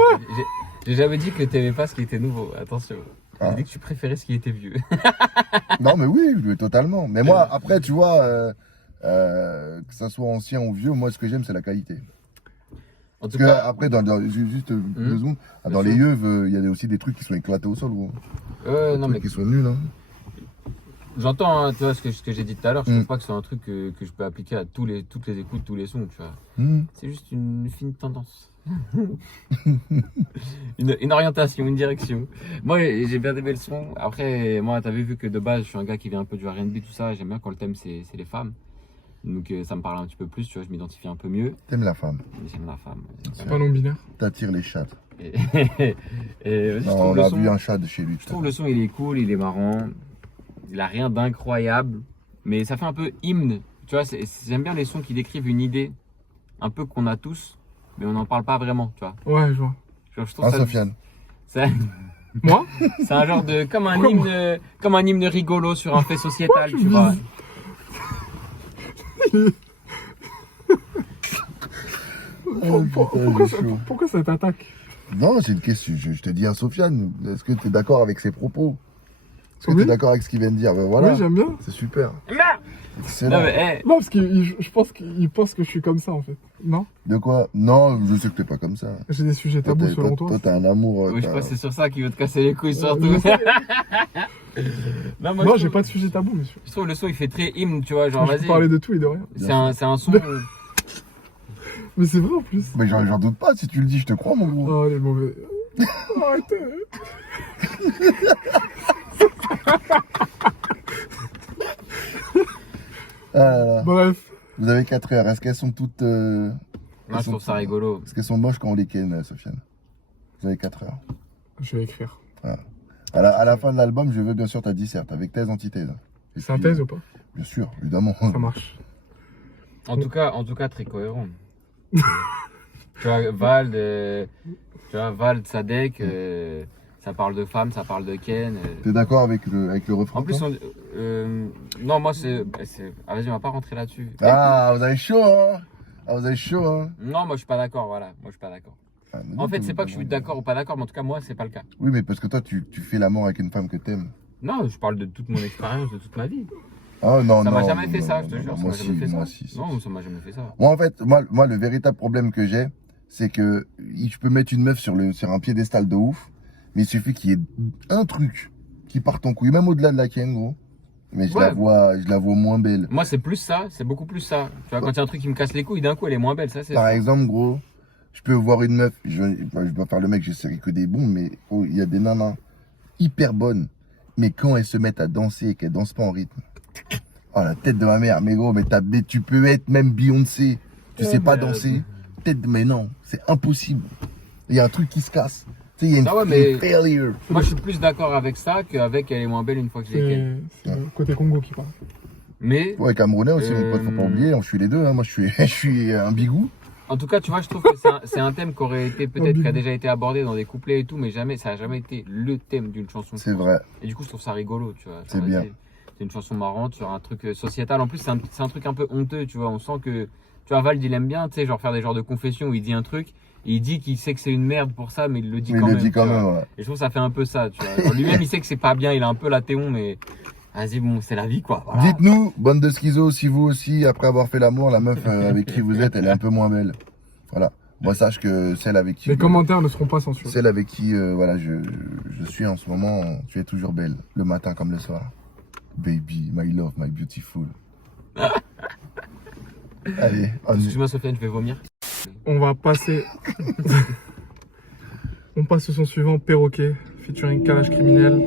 J'ai jamais dit que t'aimais pas ce qui était nouveau. Attention. Ah. J'ai dit que tu préférais ce qui était vieux. Non, mais oui, totalement. Mais moi, après, tu vois, que ça soit ancien ou vieux, moi, ce que j'aime, c'est la qualité. En tout Parce que cas, après, juste 2 secondes, dans Bien les sûr. yeux, il y a aussi des trucs qui sont éclatés au sol, gros. non Des mais trucs qui sont nuls, hein. j'entends, hein, tu vois ce que j'ai dit tout à l'heure. Je Mm. trouve pas que c'est un truc que je peux appliquer à toutes les écoutes, tous les sons, tu vois. Hmm. C'est juste une fine tendance. une orientation, une direction. Moi, j'ai bien aimé le son. Après, moi, t'avais vu que de base, je suis un gars qui vient un peu du R&B, tout ça. J'aime bien quand le thème, c'est les femmes. Donc, ça me parle un petit peu plus, tu vois, je m'identifie un peu mieux. T'aimes la femme, J'aime la femme. C'est pas non binaire. t'attires les chattes. Et, et vas-y, je Non, trouve on le a son. vu un chat de chez lui. Je trouve le son, il est cool, il est marrant. Il a rien d'incroyable. Mais ça fait un peu hymne. Tu vois, j'aime bien les sons qui décrivent une idée. Un peu qu'on a tous, mais on n'en parle pas vraiment, tu vois. Ouais, je vois. Genre, je trouve Ah, ça. Sofiane. Moi? C'est un genre de. Comme un Pourquoi hymne, comme un hymne rigolo sur un fait sociétal, tu vois. Pourquoi cette attaque? Non, c'est une question. Je te dis à Sofiane, est-ce que tu es d'accord avec ses propos? Est-ce que Oui. tu es d'accord avec ce qu'il vient de dire? Ben voilà, Oui, j'aime bien. c'est super. Non, Excellent. mais, Non, parce je pense qu'il pense que je suis comme ça, en fait. Non? De quoi? Non, je sais que t'es pas comme ça. J'ai des sujets Toi, tabous t'es- selon toi, toi. t'as un amour. oui, je t'as- pense que c'est sur ça qu'il veut te casser les couilles, surtout. je sais. Non, moi, Non, je j'ai trouve- pas de sujet tabou, monsieur. Je trouve le son, il fait très hymne, tu vois. Genre, Je peux vas-y. parler de tout et de rien. C'est un son. Mais c'est vrai en plus. Mais j'en doute pas, si tu le dis, je te crois, mon gros. Oh, les mauvais. Arrêtez. Ah là là. Bref. Vous avez 4 heures. Est-ce qu'elles sont toutes. Moi, je trouve ça rigolo. Est-ce qu'elles sont moches quand on les ken, Sofiane? Vous avez 4 heures. Je vais écrire. À la fin de l'album, je veux bien sûr ta disserte, avec thèse, antithèse. Et puis, Synthèse ou pas? Bien sûr, évidemment. Ça marche. En tout cas, très cohérent. Tu vois, Vald, Sadek, ça parle de femmes, ça parle de Ken. T'es d'accord avec le refrain? En plus, toi non, moi, Ah, vas-y, on va pas rentrer là-dessus. Ah, vous avez chaud, hein? Ah, vous avez chaud, hein? Non, moi, je suis pas d'accord, voilà. Moi, je suis pas d'accord. Ah, mais En non, fait, t'es- c'est pas que je suis d'accord ou pas d'accord, mais en tout cas, moi, c'est pas le cas. Oui, mais parce que toi, tu fais l'amour avec une femme que t'aimes. Non, je parle de toute mon expérience, de toute ma vie. Ah, non, Ça non. m'a jamais non, fait non, ça, non, je te non, jure. Ça moi m'a jamais aussi, fait moi ça. aussi. Non, ça m'a jamais fait ça. Moi, en fait, moi, le véritable problème que j'ai, c'est que je peux mettre une meuf sur un piédestal de ouf, mais il suffit qu'il y ait un truc qui partent en couille, même au-delà de la Ken, gros. Mais je Ouais. la vois moins belle. Moi, c'est plus ça, c'est beaucoup plus ça. Tu vois, quand il y a un truc qui me casse les couilles, d'un coup, elle est moins belle, ça c'est. Par sûr. exemple, gros, je peux voir une meuf, je dois faire le mec, je sais que des bons, mais oh, il y a des nanas hyper bonnes. Mais quand elles se mettent à danser et qu'elles dansent pas en rythme. Oh la tête de ma mère, mais gros, mais tu peux être même Beyoncé, tu sais pas danser. Mais non, c'est impossible. Il y a un truc qui se casse. Tu sais, il y a une Ah ouais, mais- failure. Moi, je suis plus d'accord avec ça qu'avec elle est moins belle une fois que j'ai qu'elle. C'est le côté Congo qui parle. Mais, Ouais, Camerounais aussi, mon pote, faut pas oublier, je suis les deux, hein. Moi je suis un bigou. en tout cas, tu vois, je trouve que c'est un thème qui aurait été peut-être qui a déjà été abordé dans des couplets et tout, mais jamais, ça a jamais été le thème d'une chanson. C'est vrai. Et du coup, je trouve ça rigolo, tu vois. C'est bien. C'est une chanson marrante sur un truc sociétal. En plus, c'est un truc un peu honteux, tu vois. On sent que, tu vois, Vald, il aime bien, tu sais, genre faire des genres de confessions où il dit un truc, et il dit qu'il sait que c'est une merde pour ça, mais il le dit Mais quand il même. le dit quand tu vois. même, ouais. Et je trouve que ça fait un peu ça, tu vois. Genre, lui-même, il sait que c'est pas bien, il a un peu la théon, mais vas-y, bon, c'est la vie, quoi. Voilà. Dites-nous, bande de schizos, si vous aussi, après avoir fait l'amour, la meuf avec qui vous êtes, elle est un peu moins belle. Voilà. Moi, sache que celle avec qui. Les commentaires ne seront pas censurés. Celle avec qui voilà, je suis en ce moment, tu es toujours belle, le matin comme le soir. Baby, my love, my beautiful. Allez, on y... Excuse-moi, Sofiane, je vais vomir. On va passer. On passe au son suivant, Perroquet, featuring Kalash Criminel.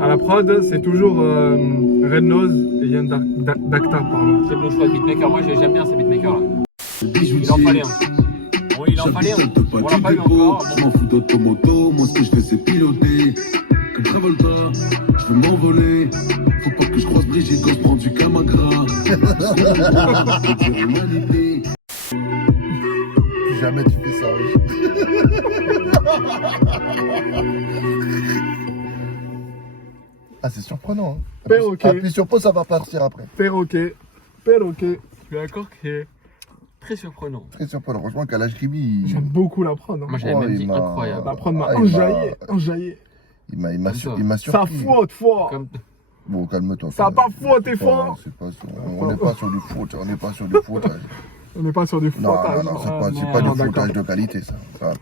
À la prod, c'est toujours Red Nose et Yann Dakta, pardon. C'est le bon choix de beatmaker. Moi, j'aime bien ces beatmakers là. Il en fallait un. Oui, il en fallait un. On l'a pas eu encore. Je m'en fous d'automoto, moi ce que je fais c'est piloter. Comme Travolta, je veux m'envoler. Faut pas que je croise Brigitte quand je prends du Camagra. Plus jamais tu fais ça, oui. Ah, c'est surprenant. Hein. Perroquet. Appuie sur pause, ça va partir après. Perroquet, Perroquet. Je suis d'accord que c'est très surprenant. Très surprenant. Franchement, Kalash Krimi, J'aime beaucoup la prod. Hein. Moi, j'avais Oh, même il dit m'a- incroyable. La prod m'a Ah, enjaillé. il m'a Comme toi. Ça surpris. faute fort. Comme... Bon, calme-toi. Ça pas faute, t'es Ouais, fort. c'est pas sur- on n'est pas sur du faute, on n'est pas sur du fautage. On n'est pas sur du Non, fouettage. non, c'est Ah, pas, non, c'est pas du d'accord. fautage de qualité, ça. Ça,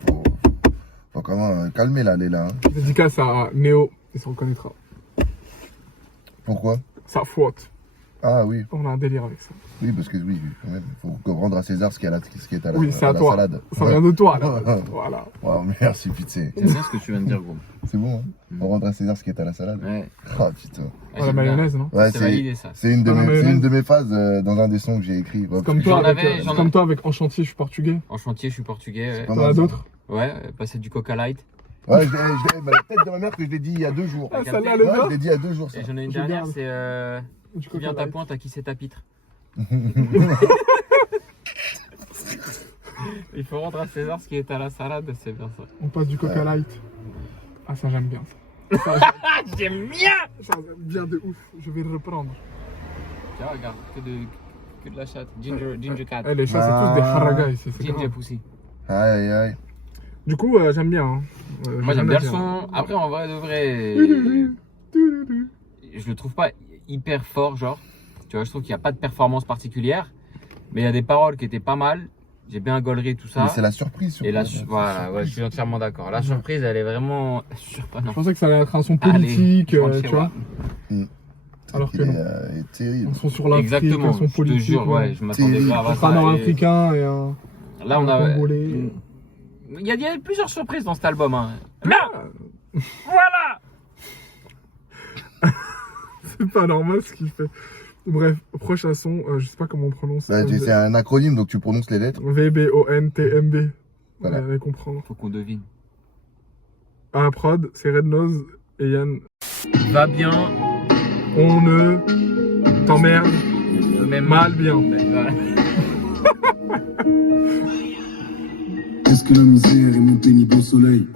faut quand même calmer là, les là. Hein. Dédicace à Néo, il se reconnaîtra. Pourquoi? Ça faute. Ah oui, On a un délire avec ça. oui, parce que oui, quand même, faut rendre à César ce qui est à la, Oui, c'est à la toi. salade. Ça vient de toi, là. Ouais. Voilà. Wow, merci, pitié. J'aime bien ce que tu viens de dire, gros. C'est bon, hein? On rendre à César ce qui est à la salade. Ouais. Ah putain. Ah, la mayonnaise, non? Ouais, C'est validé ça. c'est une de Ah, la mes, c'est mayonnaise. une de mes phases dans un des sons que j'ai écrit. Ouais, C'est comme J'en toi, avec, avais- j'en c'est comme toi avec En chantier, je suis portugais. En chantier, je suis portugais. Ouais, Pas T'en as mal, ça. d'autres? ouais passer du Coca Light. Ouais, la tête de ma mère que je l'ai dit il y a 2 jours. Ah, Capté. celle-là, elle est Ouais, je bien. l'ai dit il y a 2 jours, ça. Et j'en ai une Je dernière, garde. c'est Du qui vient Coca ta Light. pointe, à qui c'est ta pitre. Il faut rendre à César ce qui est à la salade, c'est bien ça. On passe du Coca Light. Ah, ça, j'aime bien ça. Ça, J'aime bien. ça, j'aime bien de ouf. Je vais le reprendre. Tiens, regarde, que de la chatte. Ginger cat. Eh, les chats, c'est tous des haragas ici. C'est Ginger grave. pussy. Aïe, aïe, aïe. Du coup, j'aime bien. Hein. Moi j'ai j'aime rien bien à le dire. son. Après, en vrai de vrai, je le trouve pas hyper fort, genre. Tu vois, je trouve qu'il n'y a pas de performance particulière. Mais il y a des paroles qui étaient pas mal. J'ai bien gaulerie tout ça. Mais c'est la surprise, surtout. Et voilà, ouais, je suis entièrement d'accord. La surprise, elle est vraiment Je surprenante. pensais que ça allait être un son Allez, politique, je rentre chez tu vois. moi. Alors que Il non. est terrible. Un son sur l'Afrique, Exactement, un son je te politique. jure, ouais, je m'attendais Terrible. grave à Un ça. et nord-africain et un. Là, on a. Congolais. Il y a plusieurs surprises dans cet album. Hein. Là Voilà C'est pas normal ce qu'il fait. Bref, prochain son, je sais pas comment on prononce. Bah, c'est un acronyme, donc tu prononces les lettres. VBONTMB. Voilà. Vous allez comprendre. Faut qu'on devine. À la prod, c'est Red Nose et Yann. Va bien, On ne t'emmerde même mal bien. Voilà. Est-ce que la misère est mon pénible soleil?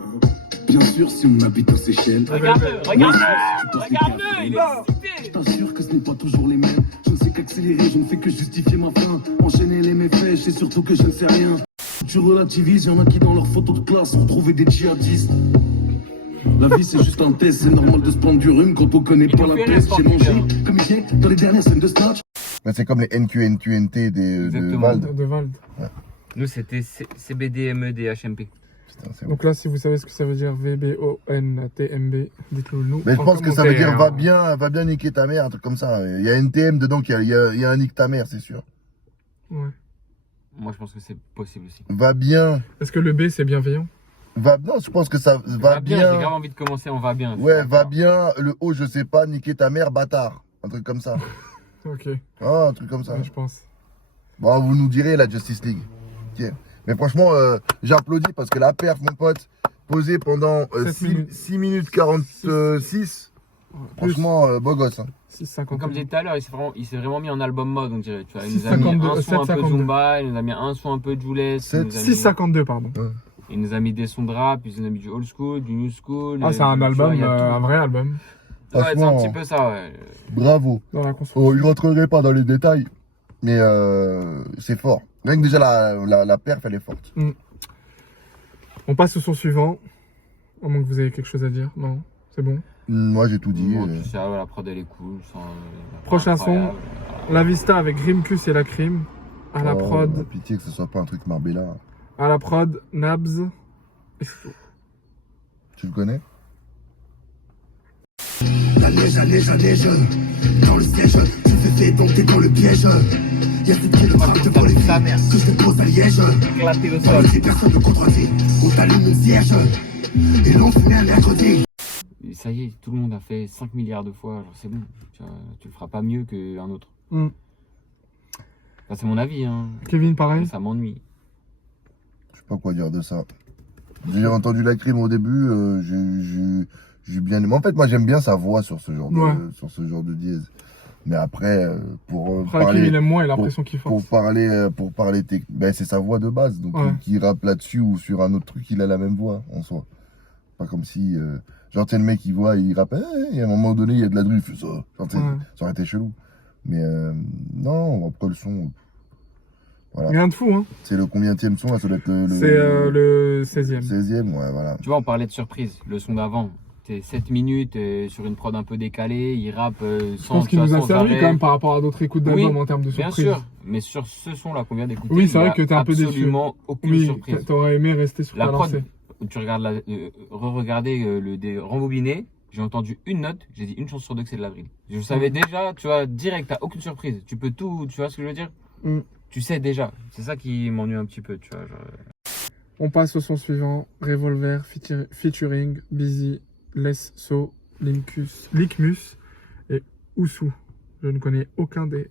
Bien sûr, si on habite aux Seychelles. Regarde-le, regarde-le, regarde-le, il est Je excité. t'assure que ce n'est pas toujours les mêmes. Je ne sais qu'accélérer, je ne fais que justifier ma fin. Enchaîner les méfaits, je sais surtout que je ne sais rien. Tu relativises, y'en a qui dans leurs photos de classe ont retrouvé des djihadistes. La vie c'est juste un test, c'est normal de se prendre du rhume quand on connaît Il pas nous la fait peste. rire, J'ai ce mangé portugais. comme hier dans les dernières scènes de Snatch. Bah, c'est comme les NQNT de Exactement. Vald. De Vald. Nous, c'était CBD, MED, HMP. Putain, c'est Donc là, si vous savez ce que ça veut dire VBONTMB, dites-le nous. Mais je en pense que ça veut dire commentaire. va bien niquer ta mère, un truc comme ça. Il y a NTM dedans, il y a un nique ta mère, c'est sûr. Ouais. Moi, je pense que c'est possible aussi. Va bien. Est-ce que le B, c'est bienveillant? Non, je pense que ça va J'ai bien. grave envie de commencer, on va bien. Ouais, va bien. Le O, je sais pas, niquer ta mère, bâtard. Un truc comme ça. Ok, Ah, un truc comme ça. ouais, je pense. Bon, vous nous direz la Justice League. Ok. Mais franchement, j'applaudis parce que la perf, mon pote, posée pendant 7 minutes. 6 minutes 46. Ouais, Franchement, beau gosse. Hein. 6,50. Comme je disais tout à l'heure, il s'est vraiment mis en album mode, on dirait. Tu vois, il nous a mis 6,52, un son un peu 7,52. Zumba, il nous a mis un son un peu Jules. 6,52, pardon. Il nous a mis des sons de rap, puis il nous a mis du old school, du new school. Ah, c'est un tu vois, album, il y a tout. un vrai album. Ouais, c'est un Franchement, petit peu ça, ouais. Bravo. Dans la Oh, construction. il rentrerait pas dans les détails. Mais c'est fort. Rien que déjà la perf, elle est forte. On passe au son suivant. À moins que vous ayez quelque chose à dire. Non, c'est bon. Moi, j'ai tout dit. Bon, puis ça, ouais, la prod elle est cool. Prochain son, incroyable. La Vista avec Grimkus et la Crime. À la prod, Pitié que ce soit pas un truc Marbella. à la prod, Nabs. Tu le connais? La neige, dans le siège, tu fais donc t'es dans le piège. Y'a cette qui le frappe devant les ta mère. que je te pose à Liège. Éclaté le Dans sol. les personnes de contredit, on t'allume une cierge. Et l'on finit un mercredi. Et ça y est, tout le monde a fait 5 milliards de fois, genre c'est bon. Tu le feras pas mieux qu'un autre. Mm. Ça, c'est mon avis, hein. Kevin, pareil. Ça m'ennuie. Je sais pas quoi dire de ça. J'ai entendu la crime au début, j'ai bien aimé. En fait, moi j'aime bien sa voix sur ce genre Ouais. sur ce genre de dièse. Mais après, pour Après, Kim, il aime moins, il a l'impression qu'il pour force. parler ben, c'est sa voix de base. Donc Ouais. qu'il rappe là-dessus ou sur un autre truc, il a la même voix en soi. Pas comme si genre tu sais, le mec il voit, il rappe, et à un moment donné il y a de la drill, il fait ça. Genre, tu sais, Ouais. ça aurait été chelou. Mais non, après le son, voilà. Rien de fou, hein. C'est le combienième son là, ça doit être C'est le 16e. 16e, ouais, voilà. Tu vois, on parlait de surprise. Le son d'avant, c'est 7 minutes sur une prod un peu décalée. Il rappe Je sans, pense qu'il nous a sans servi arrêt. quand même par rapport à d'autres écoutes d'albums Oui, en termes de Bien surprise. sûr, mais sur ce son-là qu'on vient d'écouter, Oui, c'est il y vrai a que t'es un peu déçu. absolument aucune Oui, surprise. t'aurais aimé rester sur La ta prod, lancée. tu regardes re-regarder rembobiné, j'ai entendu une note, j'ai dit une chance sur deux que c'est de l'avril. Je savais déjà, tu vois, direct, t'as aucune surprise. Tu peux tout, tu vois ce que je veux dire? Mm. Tu sais déjà. C'est ça qui m'ennuie un petit peu, tu vois. Genre... On passe au son suivant. Revolver featuring Busy, Les So, Lickmus et Oussou. Je ne connais aucun des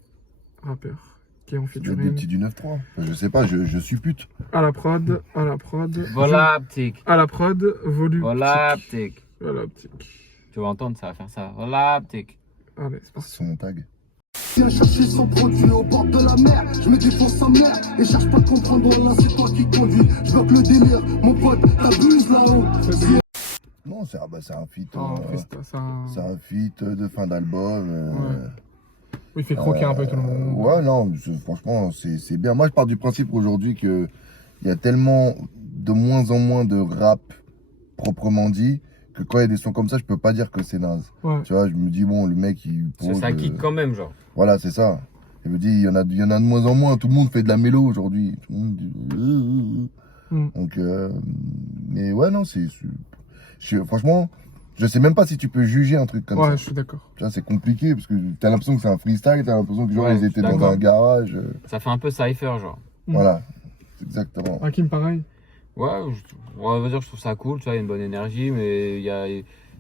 rappeurs qui est en C'est des featuring. petits du 9-3. Enfin, je sais pas, je suppute. À la prod. Voilà, optique. À la prod, volume. Voilà, optique. Voilà, optique. Tu vas entendre, ça va faire ça. Voilà, optique. Allez, c'est parti. C'est son tag. Viens chercher son produit au bord de la mer. Je me défonce sa mère et cherche pas à comprendre. Là, c'est toi qui conduis. Je bloque le délire, mon pote, t'abuses là-haut. Non, c'est un feat. Oh, C'est un feat de fin d'album. Ouais. Oui, il fait croquer un peu tout le monde. Ouais, non, franchement, c'est bien. Moi, je pars du principe aujourd'hui qu'il y a tellement de moins en moins de rap proprement dit que quand il y a des sons comme ça, je peux pas dire que c'est naze. Ouais. Tu vois, je me dis, bon, le mec, il pose. Ça kick quand même, genre. Voilà, c'est ça. Je me dis, il y en a de moins en moins. Tout le monde fait de la mélo aujourd'hui. Tout le monde dit... Donc, mais ouais, non, franchement, je sais même pas si tu peux juger un truc comme ça. Ouais, je suis d'accord. Tu vois, c'est compliqué parce que t'as l'impression que c'est un freestyle, t'as l'impression que genre Ouais, ils étaient dans d'accord. un garage. Ça fait un peu cypher, genre. Voilà, exactement. Hakim, pareil. Ouais, on va dire que je trouve ça cool, tu vois, il y a une bonne énergie, mais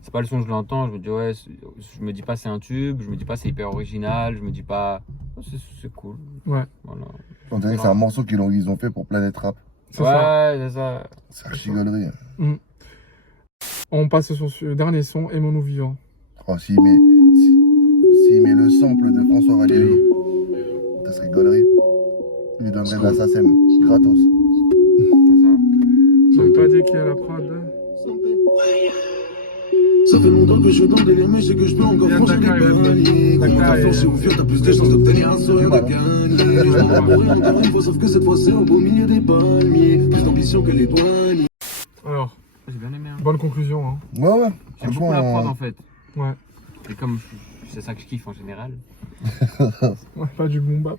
c'est pas le son que je l'entends, je me dis ouais, je me dis pas c'est un tube, je me dis pas c'est hyper original, je me dis pas oh, c'est cool. Ouais. Voilà. On dirait que c'est un morceau ils ont fait pour Planète Rap. C'est ça. Ouais, c'est ça. C'est archi gaulerie. On passe au dernier son, Aimons-nous vivants. Oh, s'il met le sample de François Valéry, ça serait gaulerie. Il lui donnerait de la SACEM, gratos. J'avais pas dit qui est à la prod. Ça fait longtemps que je suis dans le délire, mais je sais que je peux encore Yann franchir Dakar, les paliers. Dakar, Comment t'as flanché ou fier, t'as plus de chances d'obtenir un sourire de gagner. Je vais pas mourir en tête une fois, sauf que cette fois c'est au beau milieu des palmiers. Plus d'ambition que les douaniers. Alors, J'ai bien aimé. Hein. bonne conclusion, hein. Ouais. J'aime beaucoup la prod en fait. Ouais. Et comme c'est ça que je kiffe en général. Ouais, pas du boom bap.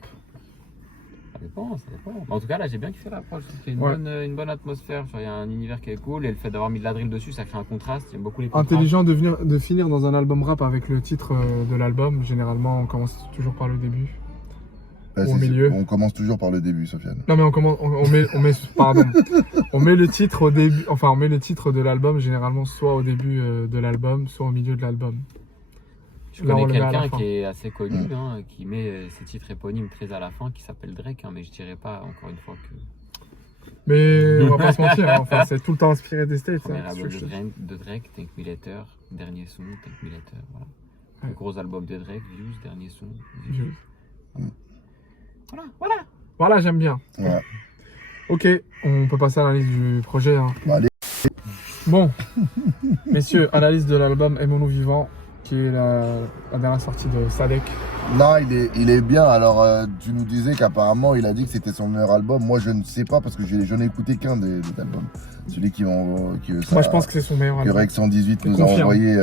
dépend, ça dépend. En tout cas, là, j'ai bien kiffé l'approche. C'était Ouais. une bonne atmosphère. Il y a un univers qui est cool et le fait d'avoir mis de la drill dessus, ça crée un contraste. J'aime beaucoup les contrastes. Intelligent de finir dans un album rap avec le titre de l'album. Généralement, on commence toujours par le début. Bah, Au milieu. On commence toujours par le début, Sofiane. Non mais pardon. On met le titre au début, enfin on met le titre de l'album généralement soit au début de l'album, soit au milieu de l'album. Je Là, on connais le met à la quelqu'un fin. qui est assez connu, hein, qui met ses titres éponymes très à la fin, qui s'appelle Drake, hein, mais je dirais pas encore une fois que Mais on va pas se mentir, hein, enfin c'est tout le temps inspiré des States. premier hein, c'est album ce que je dis. de Drake, Tank Me Later, dernier son, Tank Me Later, voilà. Ouais. Le gros album de Drake, Views, dernier son, Views. Views. Voilà. Voilà, j'aime bien. Ouais. Ok, on peut passer à l'analyse du projet. Hein. Bon, allez. Bon, messieurs, analyse de l'album Aimons-nous vivants, qui est la dernière sortie de Sadek. Non, il est bien. Alors, tu nous disais qu'apparemment, il a dit que c'était son meilleur album. Moi, je ne sais pas parce que je n'ai écouté qu'un des albums. Celui Moi, je pense que c'est son meilleur que album. Rex 118 Je nous a confirme. envoyé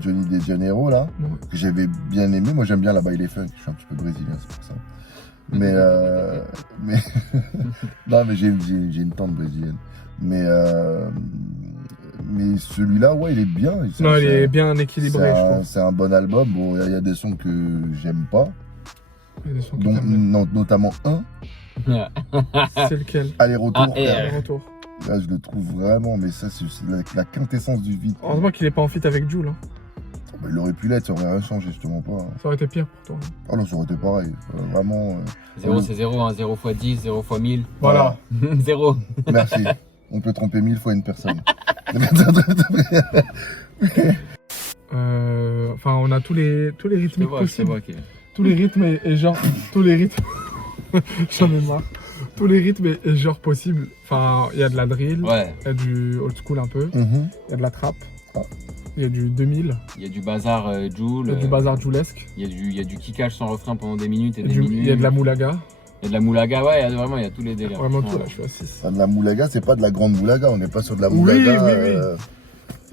Johnny De Janeiro, là, Ouais. que j'avais bien aimé. Moi, j'aime bien la baile funk. Je suis un petit peu brésilien, c'est pour ça. Mais non, mais j'ai une tante brésilienne. Mais celui-là, ouais, il est bien. Non, il est bien équilibré, je trouve. C'est un bon album. Bon, il y a des sons que j'aime pas, Il y a des sons qui dont, t'aiment bien. notamment un, C'est lequel Aller-retour. Ah, et, Le retour. Là, je le trouve vraiment, mais ça, c'est la quintessence du vide. Heureusement qu'il est pas en feat avec Jul. Hein. Bah, il aurait pu l'être, ça aurait rien changé, justement pas. Ça aurait été pire pour toi. Ah non, ça aurait été pareil. Vraiment. 0 c'est 0, hein, 0 x 10, 0 x 1000. Voilà. 0. Merci. On peut tromper 1000 fois une personne. Enfin, on a tous les Je te rythmiques vois, je te possibles. vois, Kevin. Tous les rythmes et genre. Tous les rythmes. J'en ai marre. Tous les rythmes et genres possibles. Enfin, il y a de la drill, Ouais, il y a du old school un peu, Mhm. il y a de la trap, Ah. il y a du 2000, il y a du bazar Joule. il y a du bazar joulesque, Il y a du kickage sans refrain pendant des minutes et il des y a minutes. de la moulaga. Il y a de la moulaga, ouais, il y a tous les délires. Vraiment tout franchement, là, je suis à 6. Ah, de la moulaga, c'est pas de la grande moulaga, on n'est pas sur de la Oui, moulaga. oui.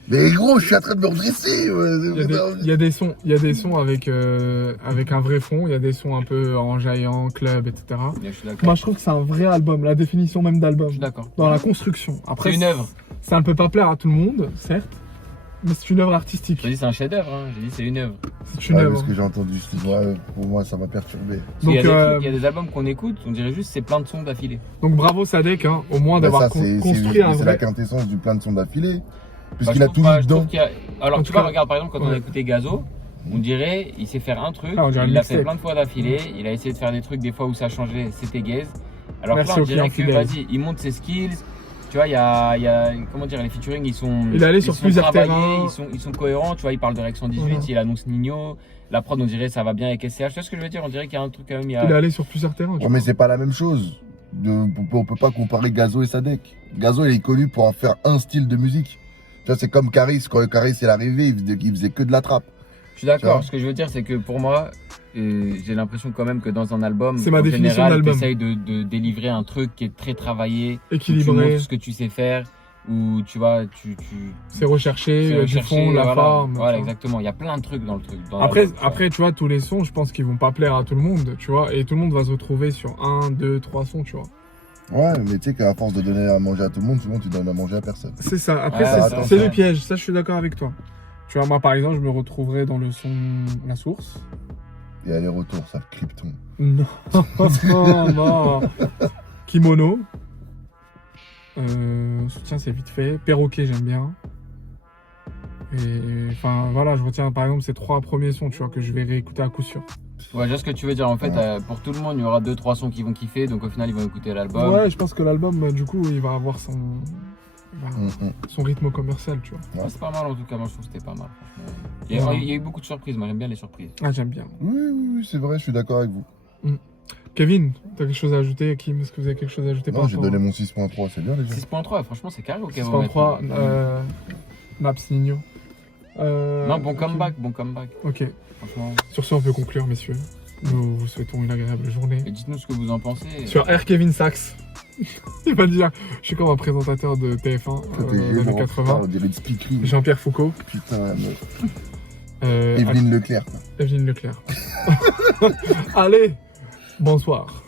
Mais gros, je suis en train de me redresser. Il y a des sons avec un vrai fond, il y a des sons un peu en jaillant, club, etc. Je suis d'accord. Moi je trouve que c'est un vrai album, la définition même Je d'album. suis d'accord. Dans la construction. Après, C'est une œuvre. ça ne peut pas plaire à tout le monde, certes, mais c'est une œuvre artistique. J'ai dit c'est un chef-d'œuvre, hein. J'ai dit c'est une œuvre. C'est une Ouais, œuvre. parce que j'ai entendu, pour moi, ça m'a perturbé. Il y a Donc, des trucs, il y a des albums qu'on écoute, on dirait juste c'est plein de sons d'affilée. donc bravo Sadek, hein, au moins Bah, d'avoir ça, construit un c'est la vrai. quintessence du plein de sons d'affilée. Bah, Puisqu'il je a trouve tout pas- mis je trouve dedans. qu'il y a- Alors En tu tout vois, cas, regarde par exemple quand on a ouais. écouté Gazo, on dirait il sait faire un truc, Ah, on dirait un il l'a fait mixtape. plein de fois d'affilée, il a essayé de faire des trucs des fois où ça changeait, c'était gaze. Alors Merci que là on aux dirait clients que fidèles. vas-y, il monte ses skills. Tu vois, il y a comment dire, les featuring ils sont Il est allé ils sur sont plusieurs travaillés, terrains. ils sont cohérents, tu vois, il parle de Rex 118, Mhm. il annonce Nino, la prod on dirait ça va bien avec SCH, tu vois ce que je veux dire, on dirait qu'il y a un truc quand même, il y a... Il est allé sur plusieurs terrains. tu Ouais, mais c'est pas la même chose. On peut pas comparer Gazo et Sadek. Gazo, il est connu pour en faire un style de musique. Tu vois, c'est comme Caris. Quand Caris est arrivé, il faisait que de la trappe. Je suis d'accord, Tu vois. ce que je veux dire c'est que pour moi, j'ai l'impression quand même que dans un album, C'est ma en définition général, d'album. t'essayes de délivrer un truc qui est très travaillé, où tu équilibré, montres ce que tu sais faire, où tu vois, c'est recherché, il y a du recherché, fond, la voilà, forme. Voilà, tu vois. exactement, il y a plein de trucs dans le truc. dans Après, l'album, tu vois. après, tu vois, tous les sons, je pense qu'ils vont pas plaire à tout le monde, tu vois, et tout le monde va se retrouver sur 1, 2, 3 sons, tu vois. Ouais, mais tu sais qu'à force de donner à manger à tout le monde, souvent tu donnes à manger à personne. C'est ça. Après, Ouais, c'est ça, c'est ça. le piège. Ça, je suis d'accord avec toi. Tu vois, moi, par exemple, je me retrouverais dans le son La Source. Et aller-retour, ça, le Krypton. Non, non, non. Kimono. Soutien, c'est vite fait. Perroquet, j'aime bien. Et enfin, voilà, je retiens par exemple ces 3 premiers sons, tu vois, que je vais réécouter à coup sûr. Ouais, je vois ce que tu veux dire. En fait, Ouais. pour tout le monde, il y aura 2-3 sons qui vont kiffer, donc au final, ils vont écouter l'album. Ouais, je pense que l'album, du coup, il va avoir son, son rythme commercial, tu vois. Ouais, c'est pas mal en tout cas, moi je trouve que c'était pas mal. Franchement. Ouais. Il y a eu beaucoup de surprises, moi j'aime bien les surprises. Ah, j'aime bien. Oui, c'est vrai, je suis d'accord avec vous. Kevin, t'as quelque chose à ajouter? Kim, est-ce que vous avez quelque chose à ajouter? Non, j'ai donné mon 6.3, c'est bien déjà. 6.3, franchement, c'est carré au cas 6.3, Naps Nino. Non, bon ok. comeback, bon comeback. Ok. Franchement. Sur ce, on peut conclure, messieurs. Nous vous souhaitons une agréable journée. Et dites-nous ce que vous en pensez. Sur Air Kevin Sachs. Il va dire, je suis comme un présentateur de TF1 T'es des gay, années bon, 80. On dirait une speakery. Jean-Pierre Foucault. Putain, meuf. Euh, Evelyne Leclerc. quoi. Evelyne Leclerc. Allez, bonsoir.